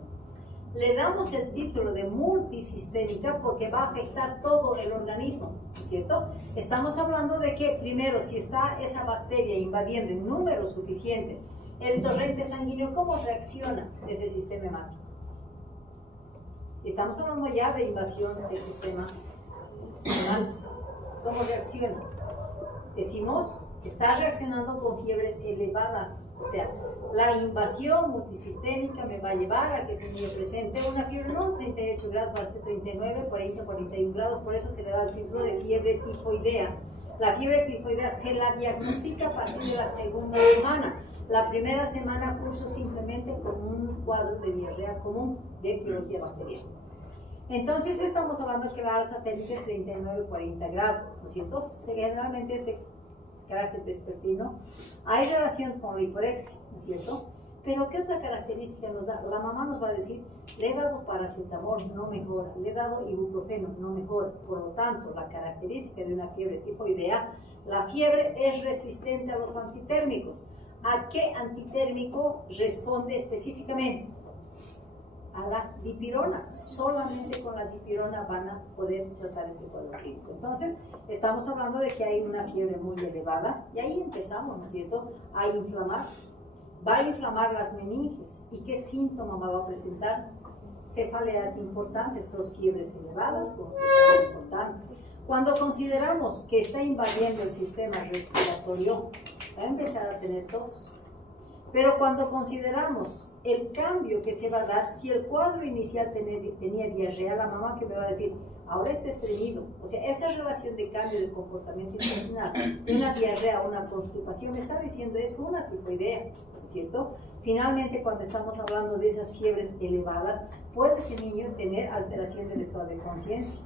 Le damos el título de multisistémica porque va a afectar todo el organismo, ¿cierto? Estamos hablando de que, primero, si está esa bacteria invadiendo en número suficiente el torrente sanguíneo, ¿cómo reacciona ese sistema hemático? Estamos hablando ya de invasión del sistema renal. ¿Cómo reacciona? Decimos, está reaccionando con fiebres elevadas. O sea, la invasión multisistémica me va a llevar a que ese niño presente una fiebre, no 38 grados, va a ser 39, 40, 41 grados. Por eso se le da el título de fiebre tifoidea. La fiebre tifoidea se la diagnostica a partir de la segunda semana. La primera semana curso simplemente con un cuadro de diarrea común de etiología bacteriana. Entonces estamos hablando que la alza térmica es 39-40 grados, ¿no es cierto? Generalmente es de carácter vespertino. Hay relación con la hiporexia, ¿no es cierto? Pero ¿qué otra característica nos da? La mamá nos va a decir, le he dado paracetamol, no mejora, le he dado ibuprofeno, no mejora. Por lo tanto, la característica de una fiebre tifoidea, la fiebre es resistente a los antitérmicos. ¿A qué antitérmico responde específicamente? A la dipirona. Solamente con la dipirona van a poder tratar este cuadro clínico. Entonces, estamos hablando de que hay una fiebre muy elevada y ahí empezamos, ¿no es cierto?, a inflamar. Va a inflamar las meninges. ¿Y qué síntoma va a presentar? Cefaleas importantes, dos fiebres elevadas con cefalea importante. Cuando consideramos que está invadiendo el sistema respiratorio, va a empezar a tener tos. Pero cuando consideramos el cambio que se va a dar, si el cuadro inicial tenía diarrea, la mamá que me va a decir, ahora está estreñido. O sea, esa relación de cambio de comportamiento intestinal, de una diarrea a una constipación, me está diciendo es una tifoidea, ¿cierto? Finalmente, cuando estamos hablando de esas fiebres elevadas, puede ese niño tener alteración del estado de conciencia.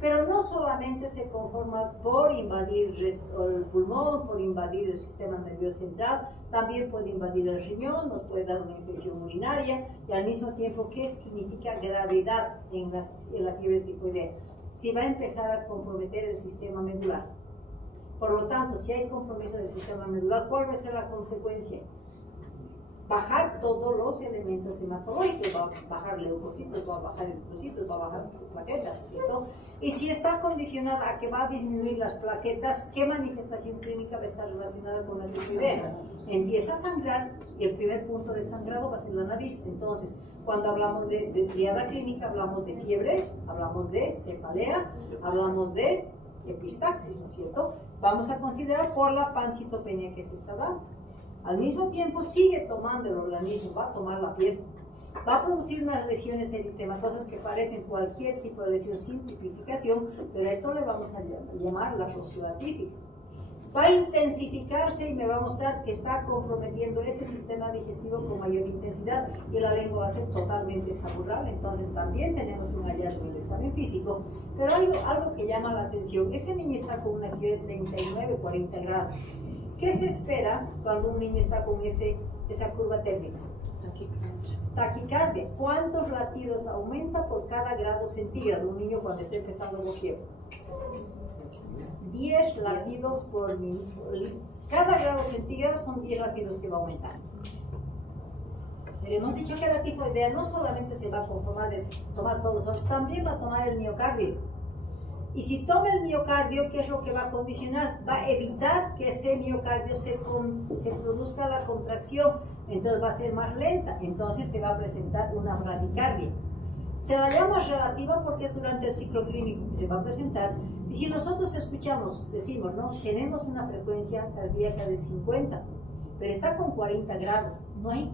Pero no solamente se conforma por invadir el pulmón, por invadir el sistema nervioso central, también puede invadir el riñón, nos puede dar una infección urinaria y al mismo tiempo, ¿qué significa gravedad en la fiebre tifoidea? Si va a empezar a comprometer el sistema medular. Por lo tanto, si hay compromiso del sistema medular, ¿cuál va a ser la consecuencia? Bajar todos los elementos hematológicos, va a bajar leucocitos, va a bajar eritrocitos, va a bajar plaquetas, ¿cierto? Y si está condicionada a que va a disminuir las plaquetas, ¿qué manifestación clínica va a estar relacionada con la tifoidea? Empieza a sangrar y el primer punto de sangrado va a ser la nariz. Entonces, cuando hablamos de triada clínica, hablamos de fiebre, hablamos de cefalea, hablamos de epistaxis, ¿no es cierto? Vamos a considerar por la pancitopenia que se está dando. Al mismo tiempo sigue tomando el organismo, va a tomar la piel, va a producir unas lesiones eritematosas que parecen cualquier tipo de lesión sin tipificación, pero a esto le vamos a llamar la rosura típica. Va a intensificarse y me va a mostrar que está comprometiendo ese sistema digestivo con mayor intensidad y la lengua va a ser totalmente saturable. Entonces también tenemos un hallazgo en el examen físico, pero hay algo que llama la atención. Ese niño está con una fiebre de 39-40 grados. ¿Qué se espera cuando un niño está con esa curva térmica? Taquicardia. ¿Cuántos latidos aumenta por cada grado centígrado un niño cuando esté empezando con fiebre? 10 latidos por minuto. Cada grado centígrado son 10 latidos que va a aumentar. Pero hemos dicho que la tifoidea no solamente se va a conformar de tomar todos los, también va a tomar el miocardio. Y si toma el miocardio, ¿qué es lo que va a condicionar? Va a evitar que ese miocardio se produzca la contracción, entonces va a ser más lenta, entonces se va a presentar una bradicardia. Se la llama relativa porque es durante el ciclo clínico que se va a presentar. Y si nosotros escuchamos, decimos, ¿no? Tenemos una frecuencia cardíaca de 50, pero está con 40 grados, no hay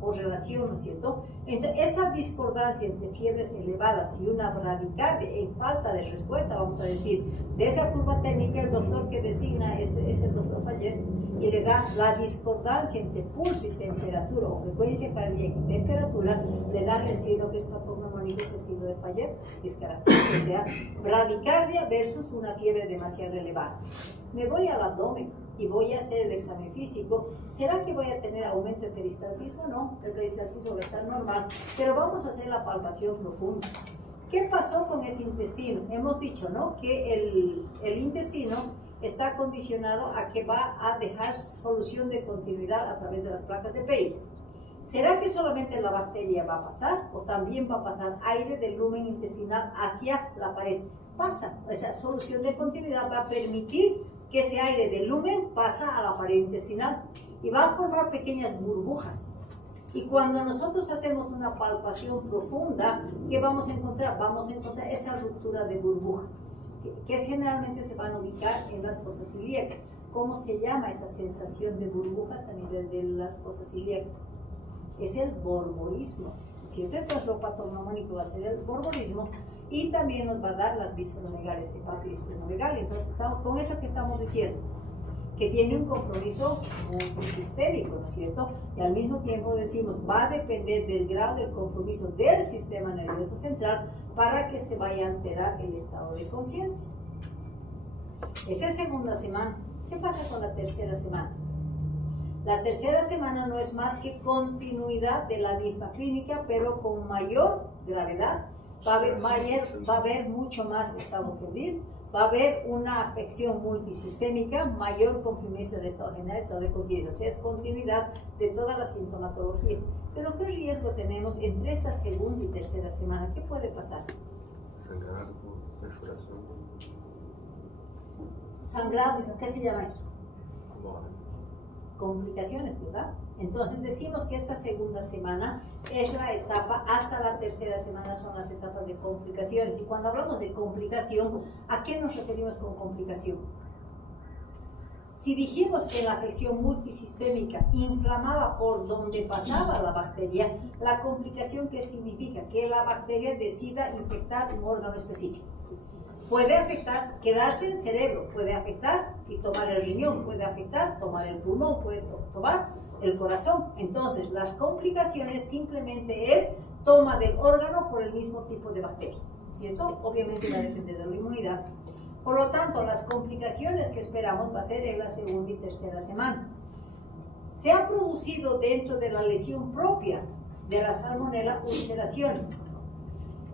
correlación, ¿no es cierto? Entonces, esa discordancia entre fiebres elevadas y una bradicardia en falta de respuesta, vamos a decir, de esa curva técnica, el doctor que designa es el doctor Fayet, y le da la discordancia entre pulso y temperatura, o frecuencia cardíaca y temperatura, le da el signo que es patognomónico, el signo de Fayet, que es característico, o sea, bradicardia versus una fiebre demasiado elevada. Me voy al abdomen y voy a hacer el examen físico. ¿Será que voy a tener aumento de peristaltismo? No, el peristaltismo va a estar normal, pero vamos a hacer la palpación profunda. ¿Qué pasó con ese intestino? Hemos dicho, ¿no?, que el intestino está condicionado a que va a dejar solución de continuidad a través de las placas de Peyl. ¿Será que solamente la bacteria va a pasar o también va a pasar aire del lumen intestinal hacia la pared? Pasa, esa solución de continuidad va a permitir que ese aire del lumen pasa a la pared intestinal y va a formar pequeñas burbujas. Y cuando nosotros hacemos una palpación profunda, ¿qué vamos a encontrar? Vamos a encontrar esa ruptura de burbujas, que generalmente se van a ubicar en las fosas ilíacas. ¿Cómo se llama esa sensación de burbujas a nivel de las fosas ilíacas? Es el borborismo. ¿Cierto? Entonces lo patognomónico va a ser el borborismo y también nos va a dar las visceromegalias, hepatitis esplenomegalia. Entonces con eso que estamos diciendo, que tiene un compromiso multisistémico, ¿no es cierto? Y al mismo tiempo decimos, va a depender del grado del compromiso del sistema nervioso central para que se vaya a alterar el estado de conciencia. Esa es segunda semana. ¿Qué pasa con la tercera semana? La tercera semana no es más que continuidad de la misma clínica, pero con mayor gravedad. Va a haber mucho más estado febril, va a haber una afección multisistémica, mayor compromiso del estado general, estado de conciencia. O sea, es continuidad de toda la sintomatología. Pero ¿qué riesgo tenemos entre esta segunda y tercera semana? ¿Qué puede pasar? Sangrado, perforación. Sangrado, ¿qué se llama eso? Complicaciones, ¿verdad? Entonces decimos que esta segunda semana es la etapa, hasta la tercera semana son las etapas de complicaciones. Y cuando hablamos de complicación, ¿a qué nos referimos con complicación? Si dijimos que la afección multisistémica inflamaba por donde pasaba la bacteria, la complicación, ¿qué significa? Que la bacteria decida infectar un órgano específico. Puede afectar, quedarse en cerebro, puede afectar y tomar el riñón, puede afectar, tomar el pulmón, puede tomar el corazón. Entonces, las complicaciones simplemente es toma del órgano por el mismo tipo de bacteria, ¿cierto? Obviamente va a depender de la inmunidad. Por lo tanto, las complicaciones que esperamos va a ser en la segunda y tercera semana. Se ha producido dentro de la lesión propia de la salmonela ulceraciones.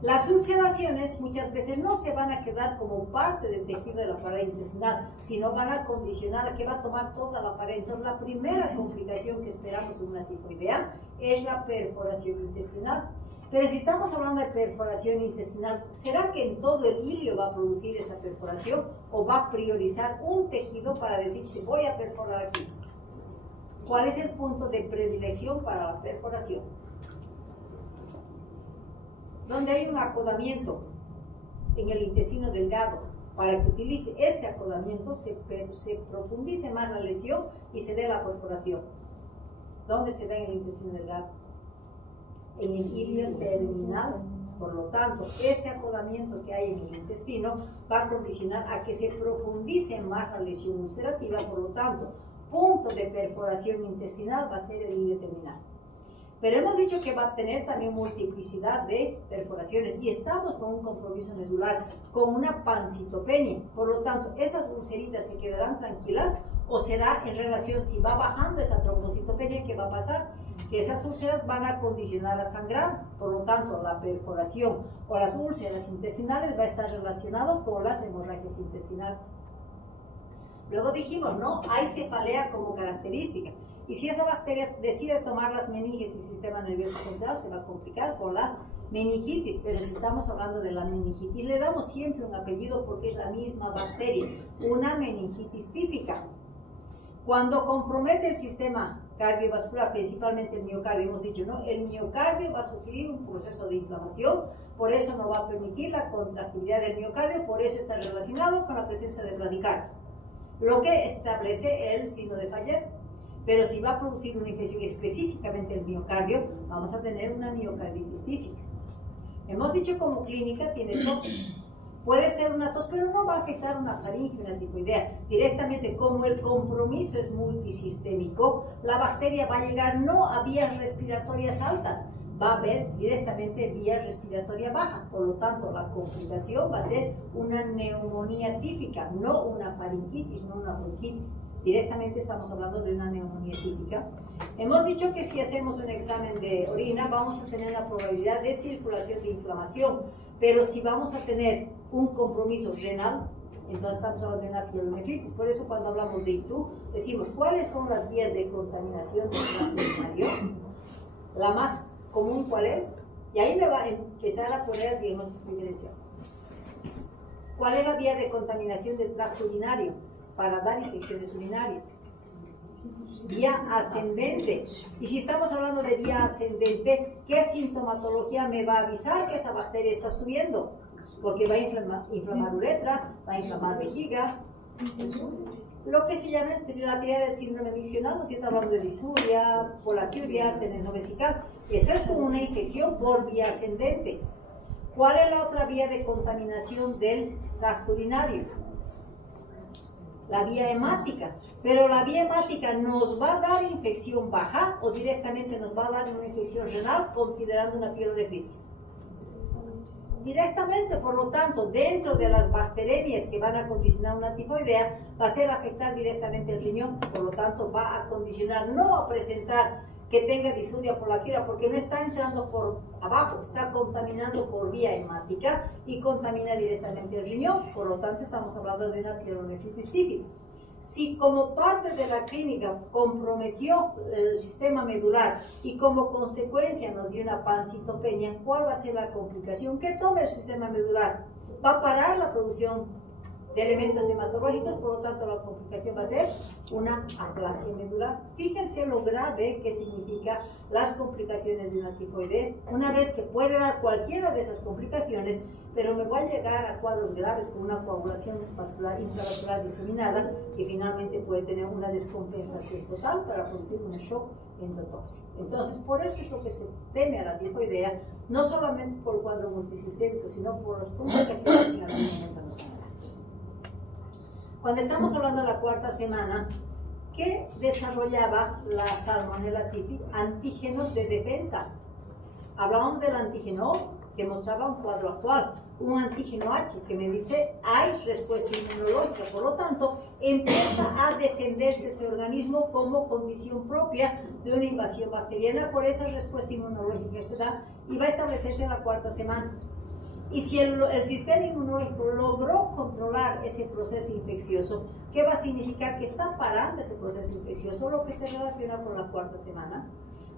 Las ulceraciones muchas veces no se van a quedar como parte del tejido de la pared intestinal, sino van a condicionar a que va a tomar toda la pared. Entonces, la primera complicación que esperamos en una tifoidea es la perforación intestinal. Pero si estamos hablando de perforación intestinal, ¿será que en todo el ilio va a producir esa perforación o va a priorizar un tejido para decir, si voy a perforar aquí? ¿Cuál es el punto de predilección para la perforación? Donde hay un acodamiento en el intestino delgado, para que utilice ese acodamiento, se profundice más la lesión y se dé la perforación. ¿Dónde se da en el intestino delgado? En el ilio terminal. Por lo tanto, ese acodamiento que hay en el intestino va a condicionar a que se profundice más la lesión ulcerativa. Por lo tanto, punto de perforación intestinal va a ser el ilio terminal. Pero hemos dicho que va a tener también multiplicidad de perforaciones y estamos con un compromiso medular, con una pancitopenia. Por lo tanto, esas ulceritas se quedarán tranquilas o será en relación si va bajando esa trombocitopenia, ¿qué va a pasar? Que esas úlceras van a condicionar a sangrar, por lo tanto la perforación o las úlceras intestinales va a estar relacionado con las hemorragias intestinales. Luego dijimos, ¿no? Hay cefalea como característica. Y si esa bacteria decide tomar las meninges y sistema nervioso central, se va a complicar con la meningitis. Pero si estamos hablando de la meningitis, le damos siempre un apellido porque es la misma bacteria, una meningitis típica. Cuando compromete el sistema cardiovascular, principalmente el miocardio, hemos dicho, ¿no? El miocardio va a sufrir un proceso de inflamación, por eso no va a permitir la contractividad del miocardio, por eso está relacionado con la presencia del bradicardio, lo que establece el signo de Fayet. Pero si va a producir una infección específicamente el miocardio, vamos a tener una miocarditis típica. Hemos dicho como clínica tiene tos. Puede ser una tos, pero no va a afectar una faringe, una tifoidea. Directamente, como el compromiso es multisistémico, la bacteria va a llegar no a vías respiratorias altas, va a haber directamente vía respiratoria baja. Por lo tanto, la complicación va a ser una neumonía típica, no una faringitis, no una bronquitis. Directamente estamos hablando de una neumonía típica. Hemos dicho que si hacemos un examen de orina vamos a tener la probabilidad de circulación de inflamación, pero si vamos a tener un compromiso renal, entonces estamos hablando de una pielonefritis. Por eso cuando hablamos de ITU decimos cuáles son las vías de contaminación del tracto urinario. La más común, ¿cuál es? Y ahí me va a empezar a poner el diagnóstico diferencial. ¿Cuál es la vía de contaminación del tracto urinario para dar infecciones urinarias? Vía ascendente. Y si estamos hablando de vía ascendente, ¿qué sintomatología me va a avisar que esa bacteria está subiendo? Porque va a inflamar uretra, va a inflamar vejiga, lo que se llama la teoría del síndrome miccional, ¿no es cierto? Hablando de disuria, polaquiuria, teneno vesical. Eso es como una infección por vía ascendente. ¿Cuál es la otra vía de contaminación del tracto urinario? La vía hemática. Pero la vía hemática nos va a dar infección baja o directamente nos va a dar una infección renal considerando una pielonefritis. Directamente, por lo tanto, dentro de las bacteremias que van a condicionar una tifoidea, va a ser afectar directamente el riñón, por lo tanto va a condicionar, no a presentar que tenga disuria polaquiuria, porque no está entrando por abajo, está contaminando por vía hemática y contamina directamente el riñón, por lo tanto estamos hablando de una pielonefritis típica. Si como parte de la clínica comprometió el sistema medular y como consecuencia nos dio una pancitopenia, ¿cuál va a ser la complicación? ¿Qué toma el sistema medular? Va a parar la producción de elementos hematológicos, por lo tanto la complicación va a ser una aplasia medular. Fíjense lo grave que significa las complicaciones de una tifoidea. Una vez que puede dar cualquiera de esas complicaciones, pero me voy a llegar a cuadros graves con una coagulación vascular intravascular diseminada que finalmente puede tener una descompensación total para producir un shock endotóxico. Entonces, por eso es lo que se teme a la tifoidea, no solamente por el cuadro multisistémico, sino por las complicaciones que en algún momento nos van a dar. Cuando estamos hablando de la cuarta semana, ¿qué desarrollaba la Salmonella typhi? Antígenos de defensa. Hablábamos del antígeno que mostraba un cuadro actual, un antígeno H que me dice hay respuesta inmunológica, por lo tanto empieza a defenderse ese organismo como condición propia de una invasión bacteriana por esa respuesta inmunológica que se da y va a establecerse en la cuarta semana. Y si el sistema inmunológico logró controlar ese proceso infeccioso, ¿qué va a significar? Que está parando ese proceso infeccioso, lo que se relaciona con la cuarta semana,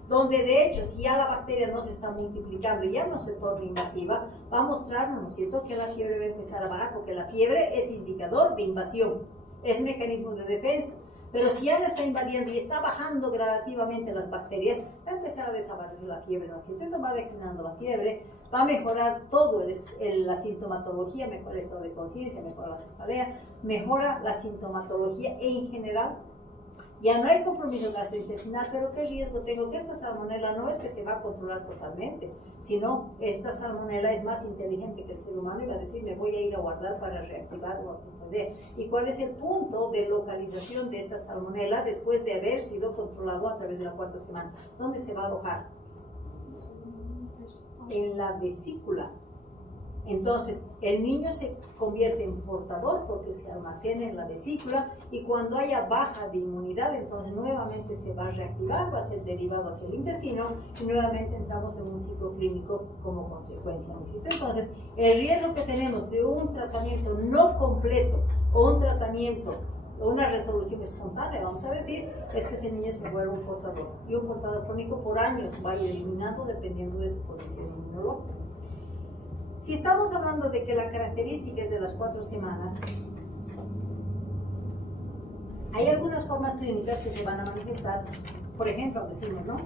donde de hecho, si ya la bacteria no se está multiplicando y ya no se torna invasiva, va a mostrarnos, ¿no es cierto?, que la fiebre va a empezar a bajar, porque la fiebre es indicador de invasión, es mecanismo de defensa. Pero si ya la está invadiendo y está bajando gradativamente las bacterias, va a empezar a desaparecer la fiebre, ¿no es cierto? Entonces va declinando la fiebre, va a mejorar todo la sintomatología, mejora el estado de conciencia, mejora la cefalea, mejora la sintomatología en general. Ya no hay compromiso gastrointestinal, pero ¿qué riesgo tengo? Que esta salmonela no es que se va a controlar totalmente, sino esta salmonela es más inteligente que el ser humano y va a decir, me voy a ir a guardar para reactivar la tifoidea. ¿Y cuál es el punto de localización de esta salmonela después de haber sido controlado a través de la cuarta semana? ¿Dónde se va a alojar? En la vesícula. Entonces, el niño se convierte en portador porque se almacena en la vesícula y cuando haya baja de inmunidad, entonces nuevamente se va a reactivar, va a ser derivado hacia el intestino y nuevamente entramos en un ciclo clínico como consecuencia. Entonces, el riesgo que tenemos de un tratamiento no completo o un tratamiento o una resolución espontánea, vamos a decir, es que ese niño se vuelve un portador y un portador crónico por años va a ir eliminando dependiendo de su condición inmunológica. Si estamos hablando de que la característica es de las 4 semanas, hay algunas formas clínicas que se van a manifestar. Por ejemplo, decimos, ¿no?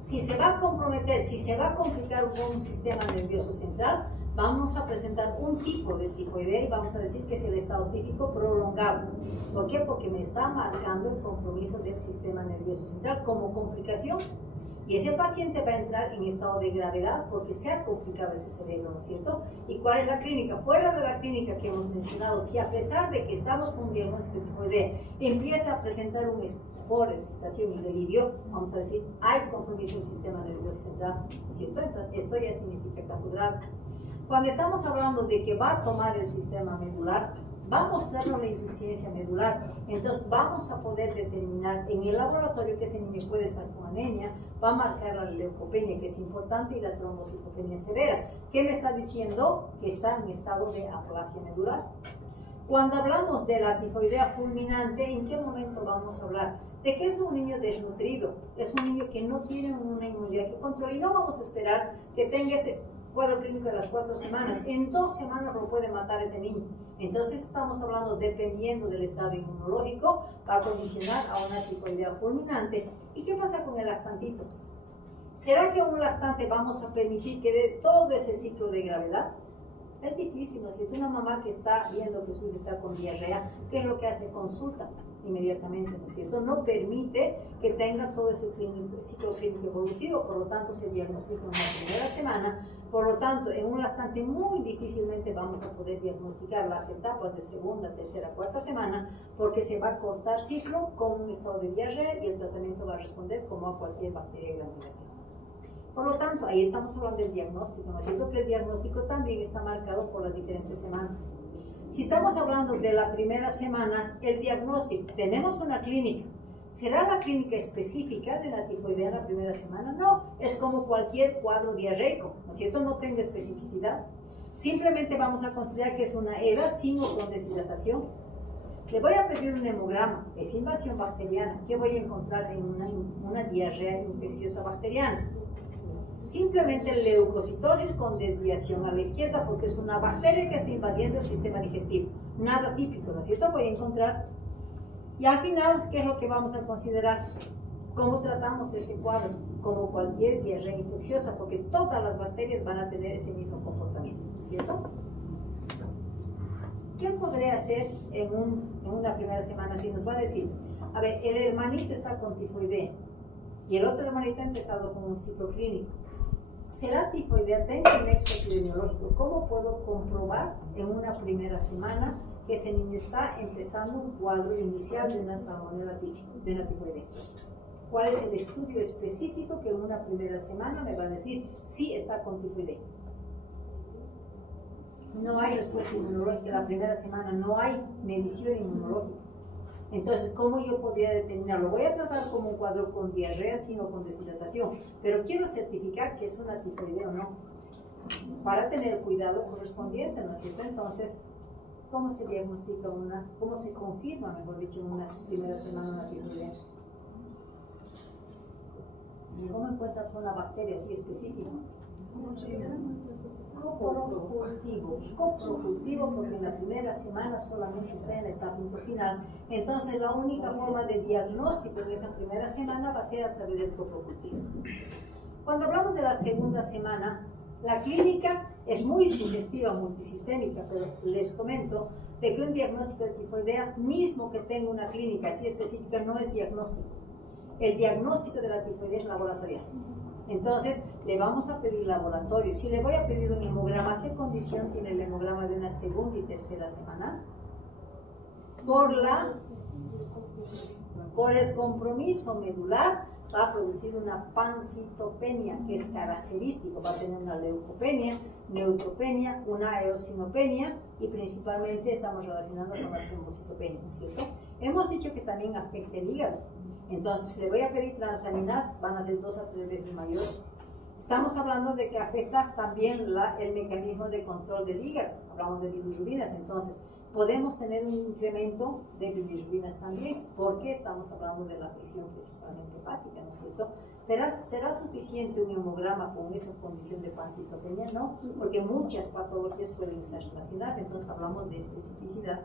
Si se va a comprometer, si se va a complicar un sistema nervioso central, vamos a presentar un tipo de tifoidea y vamos a decir que es el estado típico prolongado. ¿Por qué? Porque me está marcando el compromiso del sistema nervioso central como complicación. Y ese paciente va a entrar en estado de gravedad porque se ha complicado ese cerebro, ¿no es cierto? ¿Y cuál es la clínica? Fuera de la clínica que hemos mencionado, si a pesar de que estamos con un diagnóstico de tifoidea, empieza a presentar un estupor, excitación y delirio, vamos a decir, hay compromiso del sistema nervioso central, ¿no es cierto? Entonces, esto ya significa caso grave. Cuando estamos hablando de que va a tomar el sistema medular, va a mostrarnos la insuficiencia medular, entonces vamos a poder determinar en el laboratorio que ese niño puede estar con anemia, va a marcar la leucopenia, que es importante, y la trombocitopenia severa. ¿Qué me está diciendo? Que está en estado de aplasia medular. Cuando hablamos de la tifoidea fulminante, ¿en qué momento vamos a hablar? De que es un niño desnutrido, es un niño que no tiene una inmunidad que controle, y no vamos a esperar que tenga ese cuadro clínico de las 4 semanas. En 2 semanas lo puede matar ese niño. Entonces estamos hablando, dependiendo del estado inmunológico, va a condicionar a una tifoidea fulminante. ¿Y qué pasa con el lactantito? ¿Será que a un lactante vamos a permitir que dé todo ese ciclo de gravedad? Es difícil, ¿no es cierto? Una mamá que está viendo que su hijo está con diarrea, ¿qué es lo que hace? Consulta inmediatamente, ¿no es cierto? No permite que tenga todo ese ciclo clínico evolutivo, por lo tanto se diagnostica en la primera semana, por lo tanto en un lactante muy difícilmente vamos a poder diagnosticar las etapas de segunda, tercera, cuarta semana, porque se va a cortar ciclo con un estado de diarrea y el tratamiento va a responder como a cualquier bacteria gram-negativa. Por lo tanto, ahí estamos hablando del diagnóstico, ¿no es cierto? Que el diagnóstico también está marcado por las diferentes semanas. Si estamos hablando de la primera semana, el diagnóstico, tenemos una clínica. ¿Será la clínica específica de la tifoidea en la primera semana? No, es como cualquier cuadro diarreico, ¿no es cierto? No tenga especificidad. Simplemente vamos a considerar que es una EDA sin o con deshidratación. Le voy a pedir un hemograma, es invasión bacteriana. ¿Qué voy a encontrar en una diarrea infecciosa bacteriana? Simplemente leucocitosis con desviación a la izquierda porque es una bacteria que está invadiendo el sistema digestivo. Nada típico, ¿no es cierto? Voy a encontrar. Y al final, ¿qué es lo que vamos a considerar? ¿Cómo tratamos ese cuadro? Como cualquier diarrea infecciosa, porque todas las bacterias van a tener ese mismo comportamiento, ¿cierto? ¿Qué podría hacer en una primera semana? Si nos va a decir, a ver, el hermanito está con tifoidea y el otro hermanito ha empezado con un ciclo clínico. ¿Será tifoidea? Tengo un nexo epidemiológico. ¿Cómo puedo comprobar en una primera semana que ese niño está empezando un cuadro inicial de una salmonela de una tifoidea? ¿Cuál es el estudio específico que en una primera semana me va a decir si está con tifoidea? No hay respuesta inmunológica la primera semana, no hay medición inmunológica. Entonces, ¿cómo yo podría determinarlo? Voy a tratar como un cuadro con diarrea, sino con deshidratación, pero quiero certificar que es una tifoidea o no, para tener el cuidado correspondiente, ¿no es cierto? Entonces, ¿cómo se diagnostica cómo se confirma, mejor dicho, en una primera semana una tifoidea? ¿Cómo encuentras una bacteria así específica? Coprocultivo, porque en la primera semana solamente está en la etapa intestinal. Entonces la única forma de diagnóstico en esa primera semana va a ser a través del coprocultivo. Cuando hablamos de la segunda semana, la clínica es muy sugestiva, multisistémica, pero les comento de que un diagnóstico de tifoidea, mismo que tenga una clínica así específica, no es diagnóstico. El diagnóstico de la tifoidea es laboratorial. Entonces, le vamos a pedir laboratorio. Si le voy a pedir un hemograma, ¿qué condición tiene el hemograma de una segunda y tercera semana? Por la Por el compromiso medular va a producir una pancitopenia, que es característico, va a tener una leucopenia, neutropenia, una eosinopenia y principalmente estamos relacionando con la trombocitopenia, ¿cierto? Hemos dicho que también afecta el hígado, entonces si le voy a pedir transaminasas van a ser 2 a 3 veces mayores. Estamos hablando de que afecta también el mecanismo de control del hígado, hablamos de bilirrubinas, entonces podemos tener un incremento de bilirrubinas también, porque estamos hablando de la afección principalmente hepática, ¿no es cierto? Pero ¿será suficiente un hemograma con esa condición de pancitopenia? No, porque muchas patologías pueden estar relacionadas, entonces hablamos de especificidad.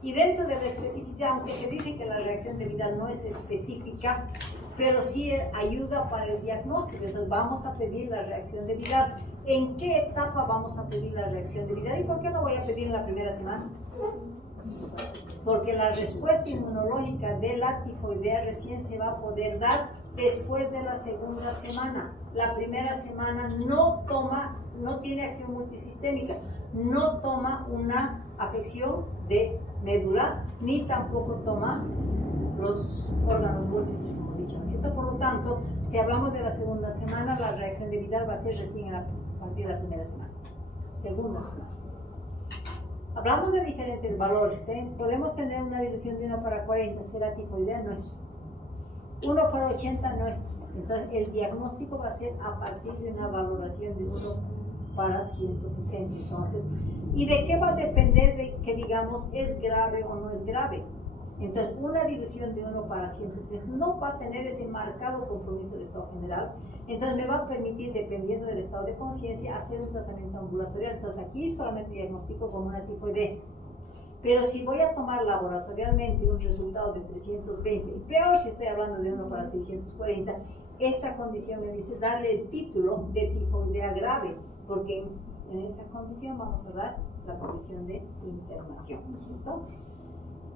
Y dentro de la especificidad, aunque se dice que la reacción de Vidal no es específica, pero sí ayuda para el diagnóstico. Entonces vamos a pedir la reacción de Vidal. ¿En qué etapa vamos a pedir la reacción de Vidal? ¿Y por qué no voy a pedir en la primera semana? Porque la respuesta inmunológica de la tifoidea recién se va a poder dar después de la segunda semana. La primera semana no tiene acción multisistémica, no toma una afección de médula, ni tampoco toma los órganos múltiples, hemos dicho, ¿no es cierto? Por lo tanto, si hablamos de la segunda semana, la reacción de Vidal va a ser recién a partir de la primera semana, segunda semana. Hablamos de diferentes valores, podemos tener una dilución de 1 para 40, será tifoidea, no es. 1 para 80 no es. Entonces, el diagnóstico va a ser a partir de una valoración de 1 para 160. Entonces, ¿y de qué va a depender de que digamos es grave o no es grave? Entonces, una dilución de 1 para 160 no va a tener ese marcado compromiso del estado general. Entonces, me va a permitir, dependiendo del estado de conciencia, hacer un tratamiento ambulatorial. Entonces, aquí solamente diagnostico como una tifoidea. Pero si voy a tomar laboratorialmente un resultado de 320, y peor si estoy hablando de 1 para 640, esta condición me dice darle el título de tifoidea grave, porque en esta condición vamos a dar la condición de internación, ¿cierto?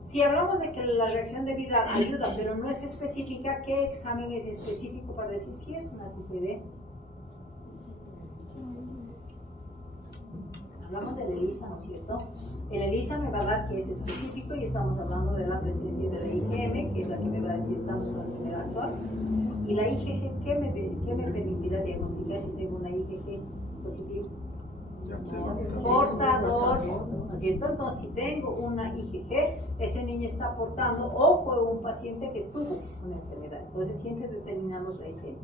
Si hablamos de que la reacción de Vidal ayuda, pero no es específica, ¿qué examen es específico para decir si es una tifoidea? Hablamos del ELISA, ¿no es cierto? El ELISA me va a dar que es específico y estamos hablando de la presencia de la IgM, que es la que me va a decir estamos con la enfermedad actual. Y la IgG, ¿qué me permitirá diagnosticar si tengo una IgG positiva? Portador, ¿no es cierto? Entonces, si tengo una IgG, ese niño está portando o fue un paciente que tuvo una enfermedad. Entonces, siempre determinamos la IgM.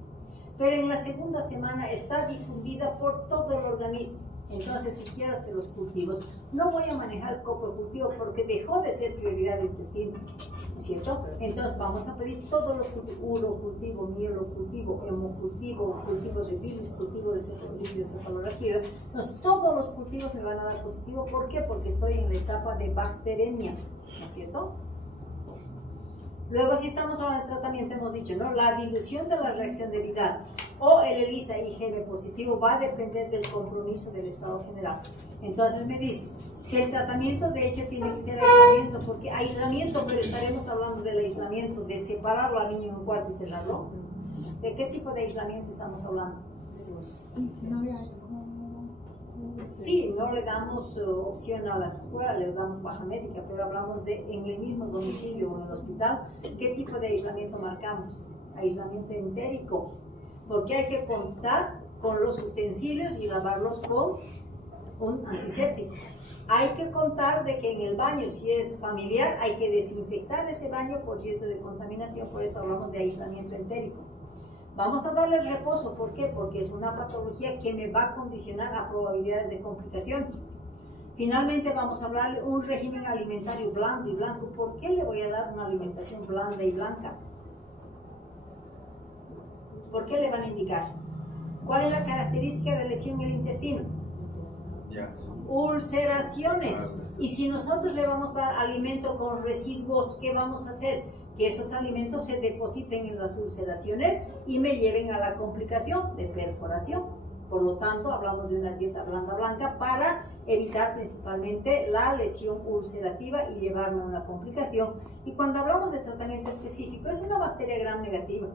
Pero en la segunda semana está difundida por todo el organismo. Entonces, si quiero hacer los cultivos, no voy a manejar coprocultivo porque dejó de ser prioridad del intestino, ¿no es cierto? Entonces, vamos a pedir todos los cultivos: urocultivo, mielocultivo, hemocultivo, cultivo de bilis, cultivo de cefalorraquídeo. Entonces, todos los cultivos me van a dar positivo. ¿Por qué? Porque estoy en la etapa de bacteremia, ¿no es cierto? Luego, si estamos hablando de tratamiento, hemos dicho, ¿no? La dilución de la reacción de Vidal o el ELISA IgM positivo va a depender del compromiso del estado general. Entonces me dice que el tratamiento de hecho tiene que ser aislamiento, porque aislamiento, pero estaremos hablando del aislamiento, de separarlo al niño en un cuarto y cerrarlo. ¿De qué tipo de aislamiento estamos hablando? Sí, no le damos opción a la escuela, le damos baja médica, pero hablamos de en el mismo domicilio o en el hospital. ¿Qué tipo de aislamiento marcamos? Aislamiento entérico, porque hay que contar con los utensilios y lavarlos con un antiséptico. Hay que contar de que en el baño, si es familiar, hay que desinfectar ese baño por riesgo de contaminación, por eso hablamos de aislamiento entérico. Vamos a darle reposo, ¿por qué? Porque es una patología que me va a condicionar a probabilidades de complicaciones. Finalmente vamos a hablar de un régimen alimentario blando y blanco. ¿Por qué le voy a dar una alimentación blanda y blanca? ¿Por qué le van a indicar? ¿Cuál es la característica de lesión en el intestino? Ulceraciones. Y si nosotros le vamos a dar alimento con residuos, ¿qué vamos a hacer? Que esos alimentos se depositen en las ulceraciones y me lleven a la complicación de perforación. Por lo tanto, hablamos de una dieta blanda blanca para evitar principalmente la lesión ulcerativa y llevarme a una complicación. Y cuando hablamos de tratamiento específico, es una bacteria gram negativa.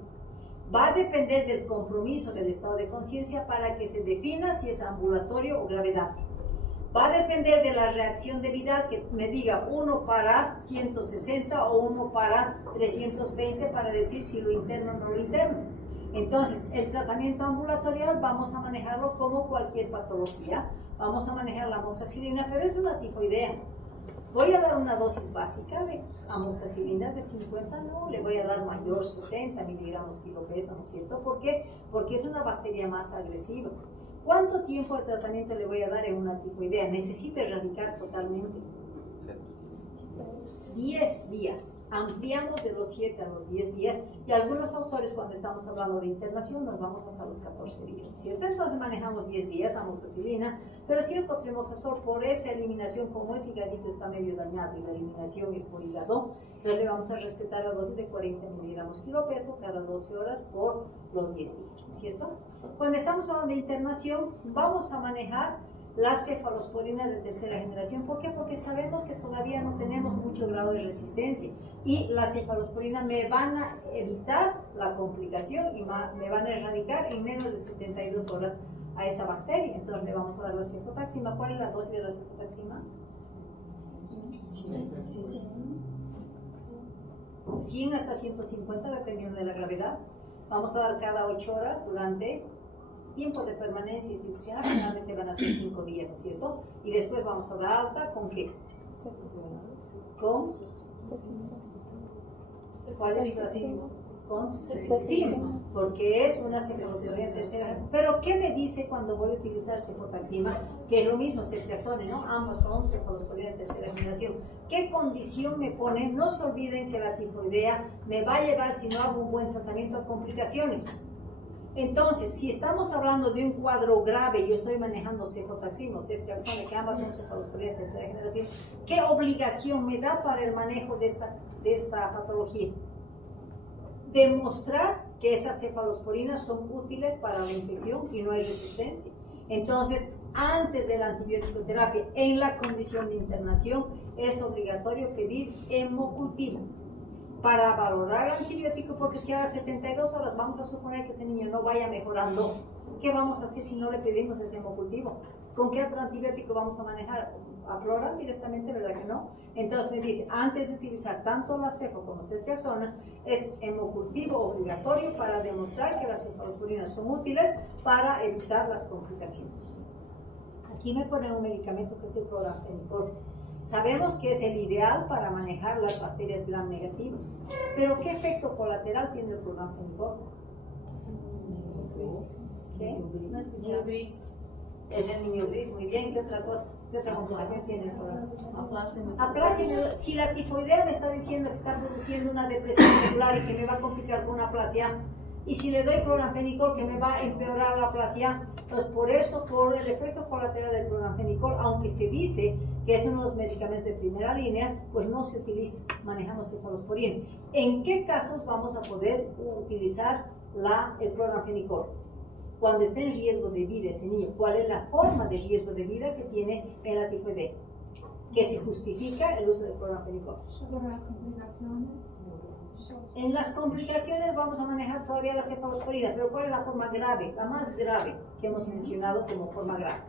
Va a depender del compromiso del estado de conciencia para que se defina si es ambulatorio o gravedad. Va a depender de la reacción de Vidal, que me diga 1 para 160 o 1 para 320 para decir si lo interno o no lo interno. Entonces, el tratamiento ambulatorial vamos a manejarlo como cualquier patología. Vamos a manejar la amoxicilina, pero es una tifoidea. Voy a dar una dosis básica de amoxicilina de 50, no, le voy a dar mayor 70 miligramos kilo peso, ¿no es cierto? ¿Por qué? Porque es una bacteria más agresiva. ¿Cuánto tiempo de tratamiento le voy a dar en una tifoidea? Necesito erradicar totalmente. 10 días. Ampliamos de los 7 a los 10 días y algunos autores cuando estamos hablando de internación nos vamos hasta los 14 días, ¿cierto? Entonces manejamos 10 días amoxicilina, pero cierto tremosazol por esa eliminación, como ese hígado está medio dañado y la eliminación es por hígado, entonces le vamos a respetar la dosis de 40 miligramos kilo peso cada 12 horas por los 10 días, ¿cierto? Cuando estamos hablando de internación vamos a manejar las cefalosporinas de tercera generación. ¿Por qué? Porque sabemos que todavía no tenemos mucho grado de resistencia y las cefalosporinas me van a evitar la complicación y me van a erradicar en menos de 72 horas a esa bacteria. Entonces le vamos a dar la cefotaxima. ¿Cuál es la dosis de la cefotaxima? 100 hasta 150 dependiendo de la gravedad. Vamos a dar cada 8 horas durante tiempo de permanencia institucional, generalmente van a ser 5 días, ¿no es cierto? Y después vamos a dar alta, ¿con qué? ¿Con? ¿Cuál es la signo? Con ceftaxima, porque es una cefalosporina tercera. Pero ¿qué me dice cuando voy a utilizar cefotaxima? Que es lo mismo, ceftriaxone, ¿no? Ambos son cefalosporina de tercera generación. ¿Qué condición me pone? No se olviden que la tifoidea me va a llevar, si no hago un buen tratamiento, a complicaciones. Entonces, si estamos hablando de un cuadro grave, yo estoy manejando cefotaxima o ceftriaxone, que ambas son cefalosporina de tercera generación, ¿qué obligación me da para el manejo de esta patología? Demostrar que esas cefalosporinas son útiles para la infección y no hay resistencia. Entonces, antes de la antibiótico terapia, en la condición de internación, es obligatorio pedir hemocultivo para valorar el antibiótico, porque si a las 72 horas vamos a suponer que ese niño no vaya mejorando, ¿qué vamos a hacer si no le pedimos ese hemocultivo? ¿Con qué otro antibiótico vamos a manejar? ¿Aflora directamente? ¿Verdad que no? Entonces me dice, antes de utilizar tanto la cefo como ceftriaxona, es hemocultivo obligatorio para demostrar que las cefalosporinas son útiles para evitar las complicaciones. Aquí me ponen un medicamento que es el cloranfenicol. Sabemos que es el ideal para manejar las bacterias gram negativas, pero ¿qué efecto colateral tiene el cloranfenicol? ¿Qué? No escuché. Es el niño gris, muy bien. ¿Qué otra cosa? ¿Qué otra complicación tiene el cloranfenicol? Aplasia. Si la tifoidea me está diciendo que está produciendo una depresión regular y que me va a complicar con una aplasia, y si le doy cloranfenicol que me va a empeorar la aplasia, entonces por eso, por el efecto colateral del cloranfenicol, aunque se dice que es uno de los medicamentos de primera línea, pues no se utiliza, manejamos cefalosporina. ¿En qué casos vamos a poder utilizar el cloranfenicol? Cuando esté en riesgo de vida ese niño. ¿Cuál es la forma de riesgo de vida que tiene en la tifoidea? Que se justifica el uso del cloranfenicol. ¿Sobre las complicaciones? En las complicaciones vamos a manejar todavía la cefalosporina, pero ¿cuál es la forma grave? La más grave que hemos mencionado como forma grave.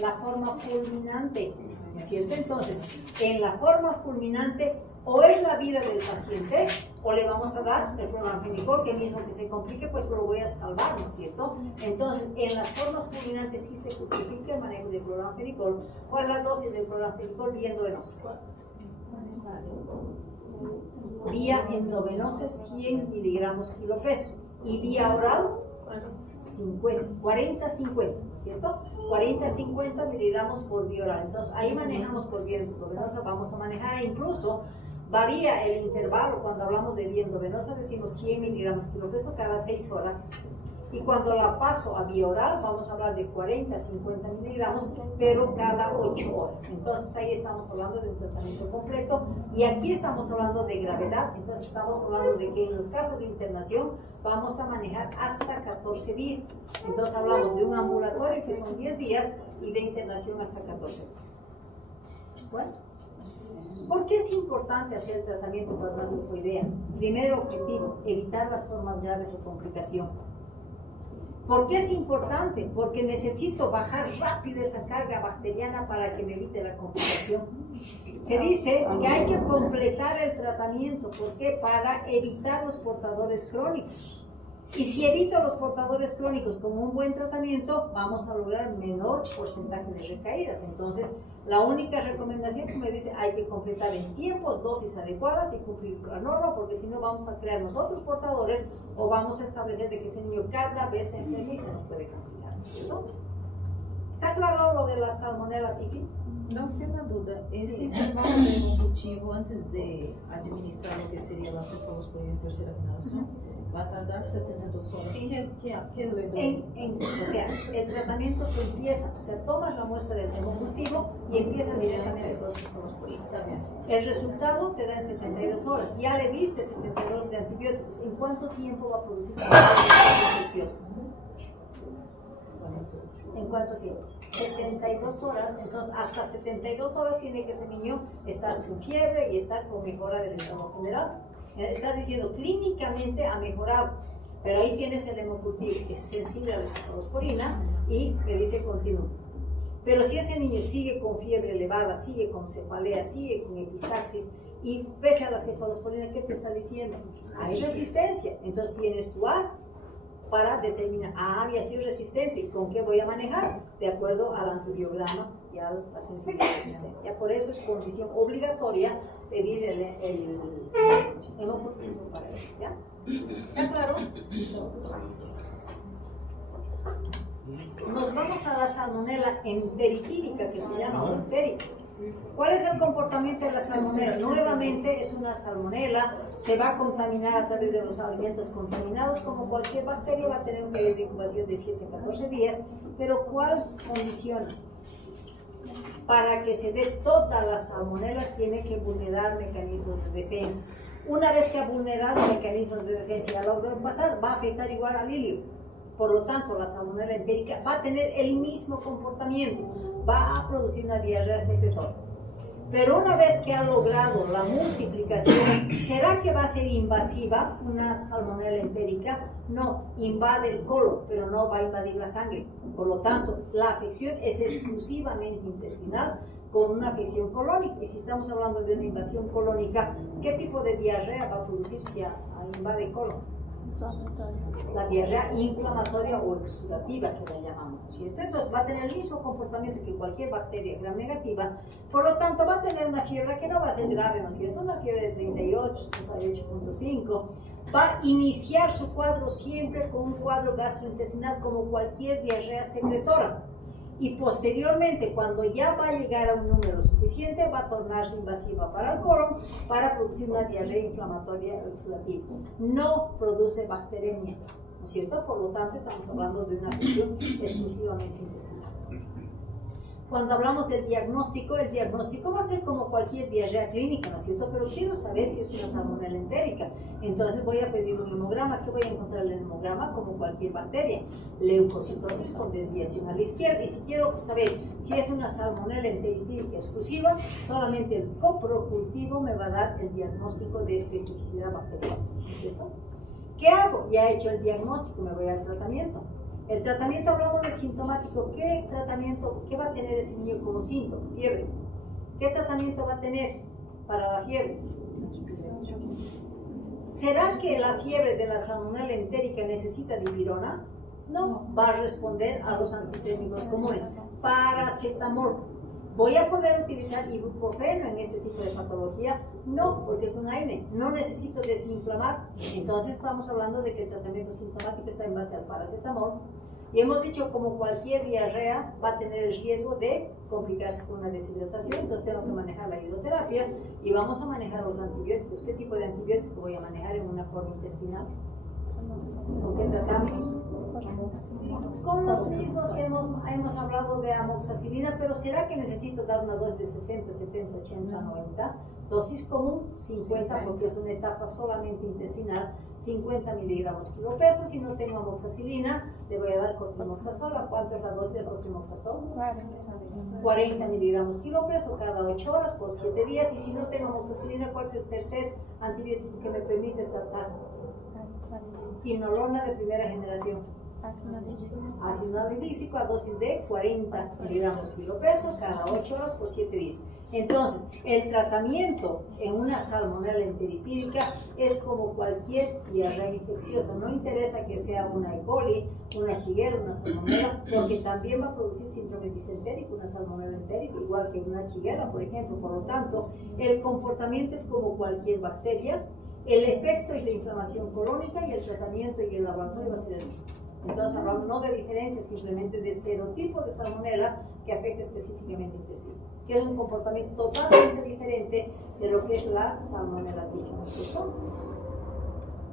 La forma fulminante, ¿no es cierto? Entonces, en la forma fulminante, o es la vida del paciente, o le vamos a dar el cloranfenicol, que mismo que se complique, pues lo voy a salvar, ¿no es cierto? Entonces, en las formas fulminantes sí se justifica el manejo de cloranfenicol. ¿Cuál es la dosis de cloranfenicol vía endovenosa? Vía endovenosa 100 miligramos kilo peso y vía oral 40-50, ¿cierto? 40-50 miligramos por vía oral. Entonces ahí manejamos por vía endovenosa, vamos a manejar, incluso varía el intervalo. Cuando hablamos de vía endovenosa decimos 100 miligramos kilo peso cada 6 horas. Y cuando la paso a vía oral, vamos a hablar de 40-50 miligramos, pero cada 8 horas. Entonces ahí estamos hablando de un tratamiento completo. Y aquí estamos hablando de gravedad. Entonces estamos hablando de que en los casos de internación vamos a manejar hasta 14 días. Entonces hablamos de un ambulatorio que son 10 días y de internación hasta 14 días. Bueno, ¿por qué es importante hacer el tratamiento para la tifoidea? Primero objetivo, evitar las formas graves o complicación. ¿Por qué es importante? Porque necesito bajar rápido esa carga bacteriana para que me evite la complicación. Se dice que hay que completar el tratamiento. ¿Por qué? Para evitar los portadores crónicos. Y si evito los portadores crónicos con un buen tratamiento, vamos a lograr menor porcentaje de recaídas. Entonces, la única recomendación que me dice, hay que completar en tiempos, dosis adecuadas y cumplir la norma, porque si no vamos a crear nosotros portadores o vamos a establecer de que ese niño cada vez se enferma y se nos puede complicar, ¿cierto? ¿Está claro lo de la salmonella typhi? Não, tenho uma dúvida. Esse intervalo de cultivo antes de administrar o que seria a cefalosporina em terceira generação, va a tardar 72 horas. Sí. ¿Qué le doy? O sea, el tratamiento se empieza, o sea, tomas la muestra del hemocultivo y empiezas directamente con cefalosporina. Está bien. El resultado te da en 72 horas. Ya le diste 72 de antibióticos. ¿En cuánto tiempo va a producir infeccioso? ¿En cuánto tiempo? 72 horas. Entonces, hasta 72 horas tiene que ese niño estar sin fiebre y estar con mejora del estado general. Estás diciendo clínicamente ha mejorado, pero ahí tienes el hemocultivo que es sensible a la cefalosporina y le dice continúa. Pero si ese niño sigue con fiebre elevada, sigue con cefalea, sigue con epistaxis y pese a la cefalosporina, ¿qué te está diciendo? Hay resistencia. Entonces tienes tu AS para determinar, había sido resistente, ¿con qué voy a manejar? De acuerdo al antibiograma y a la sensibilidad de resistencia. Por eso es condición obligatoria pedir el hemocultivo para eso, ¿ya? ¿Está claro? Nos vamos a la salmonella enteritídica, que se llama o entérica. ¿Cuál es el comportamiento de la salmonella? Nuevamente es una salmonella, se va a contaminar a través de los alimentos contaminados, como cualquier bacteria va a tener un periodo de incubación de 7 a 14 días, pero ¿cuál condiciona? Para que se dé todas las salmonelas tiene que vulnerar mecanismos de defensa. Una vez que ha vulnerado mecanismos de defensa y ha logrado pasar, va a afectar igual al hilio. Por lo tanto, la salmonella entérica va a tener el mismo comportamiento, va a producir una diarrea secretoria. Pero una vez que ha logrado la multiplicación, ¿será que va a ser invasiva una salmonella entérica? No, invade el colon, pero no va a invadir la sangre. Por lo tanto, la afección es exclusivamente intestinal con una afección colónica. Y si estamos hablando de una invasión colónica, ¿qué tipo de diarrea va a producir si invade el colon? La diarrea inflamatoria o exudativa, que la llamamos, ¿cierto? Entonces va a tener el mismo comportamiento que cualquier bacteria gram negativa, por lo tanto va a tener una fiebre que no va a ser grave, ¿no es cierto? Una fiebre de 38, 38.5, va a iniciar su cuadro siempre con un cuadro gastrointestinal como cualquier diarrea secretora. Y posteriormente, cuando ya va a llegar a un número suficiente, va a tornarse invasiva para el colon para producir una diarrea inflamatoria exudativa. No produce bacteremia, ¿no es cierto? Por lo tanto, estamos hablando de una afección exclusivamente intestinal. Cuando hablamos del diagnóstico, el diagnóstico va a ser como cualquier diarrea clínica, ¿no es cierto? Pero quiero saber si es una salmonella entérica. Entonces voy a pedir un hemograma. ¿Qué voy a encontrar en el hemograma? Como cualquier bacteria. Leucocitosis con desviación a la izquierda. Y si quiero saber si es una salmonella enteritídica exclusiva, solamente el coprocultivo me va a dar el diagnóstico de especificidad bacteriana, ¿no es cierto? ¿Qué hago? Ya he hecho el diagnóstico, me voy al tratamiento. El tratamiento, hablamos de sintomático. ¿Qué tratamiento, qué va a tener ese niño como síntoma? Fiebre. ¿Qué tratamiento va a tener para la fiebre? ¿Será que la fiebre de la salmonella entérica necesita dipirona? No, va a responder a los antiténicos comunes. Paracetamol. ¿Voy a poder utilizar ibuprofeno en este tipo de patología? No, porque es un AINE. No necesito desinflamar. Entonces estamos hablando de que el tratamiento sintomático está en base al paracetamol. Y hemos dicho, como cualquier diarrea, va a tener el riesgo de complicarse con una deshidratación. Entonces tengo que manejar la hidroterapia y vamos a manejar los antibióticos. ¿Qué tipo de antibiótico voy a manejar en una forma intestinal? ¿Con qué tratamos? Con los mismos que hemos hablado de amoxicilina, pero ¿será que necesito dar una dosis de 60, 70, 80, 90? Dosis común, 50, porque es una etapa solamente intestinal, 50 miligramos kilopeso. Si no tengo amoxicilina, le voy a dar cotrimoxazol. ¿A cuánto es la dosis de cotrimoxazol? 40 miligramos kilopeso cada 8 horas por 7 días. Y si no tengo amoxicilina, ¿cuál es el tercer antibiótico que me permite tratar? Quinolona de primera generación. Ácido anhidrícico a dosis de 40 miligramos kilo peso cada 8 horas por 7 días. Entonces, el tratamiento en una salmonela enteritídica es como cualquier diarrea infecciosa. No interesa que sea una E. coli, una Shigella, una salmonela, porque también va a producir síndrome disentérico, una salmonela entérica, igual que una Shigella, por ejemplo. Por lo tanto, el comportamiento es como cualquier bacteria. El efecto es la inflamación colónica y el tratamiento y el laboratorio va a ser el mismo. Entonces hablamos no de diferencia, simplemente de serotipo de salmonela que afecta específicamente el intestino, que es un comportamiento totalmente diferente de lo que es la salmonela típica, ¿no es cierto?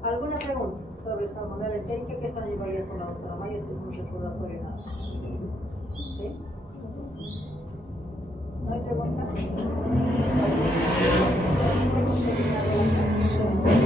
¿Alguna pregunta sobre salmonela entérica? Que eso nos llevaría con la doctora Maya, si es un recordatorio nada más. ¿Sí? ¿No hay preguntas? Entonces hemos terminado la clase.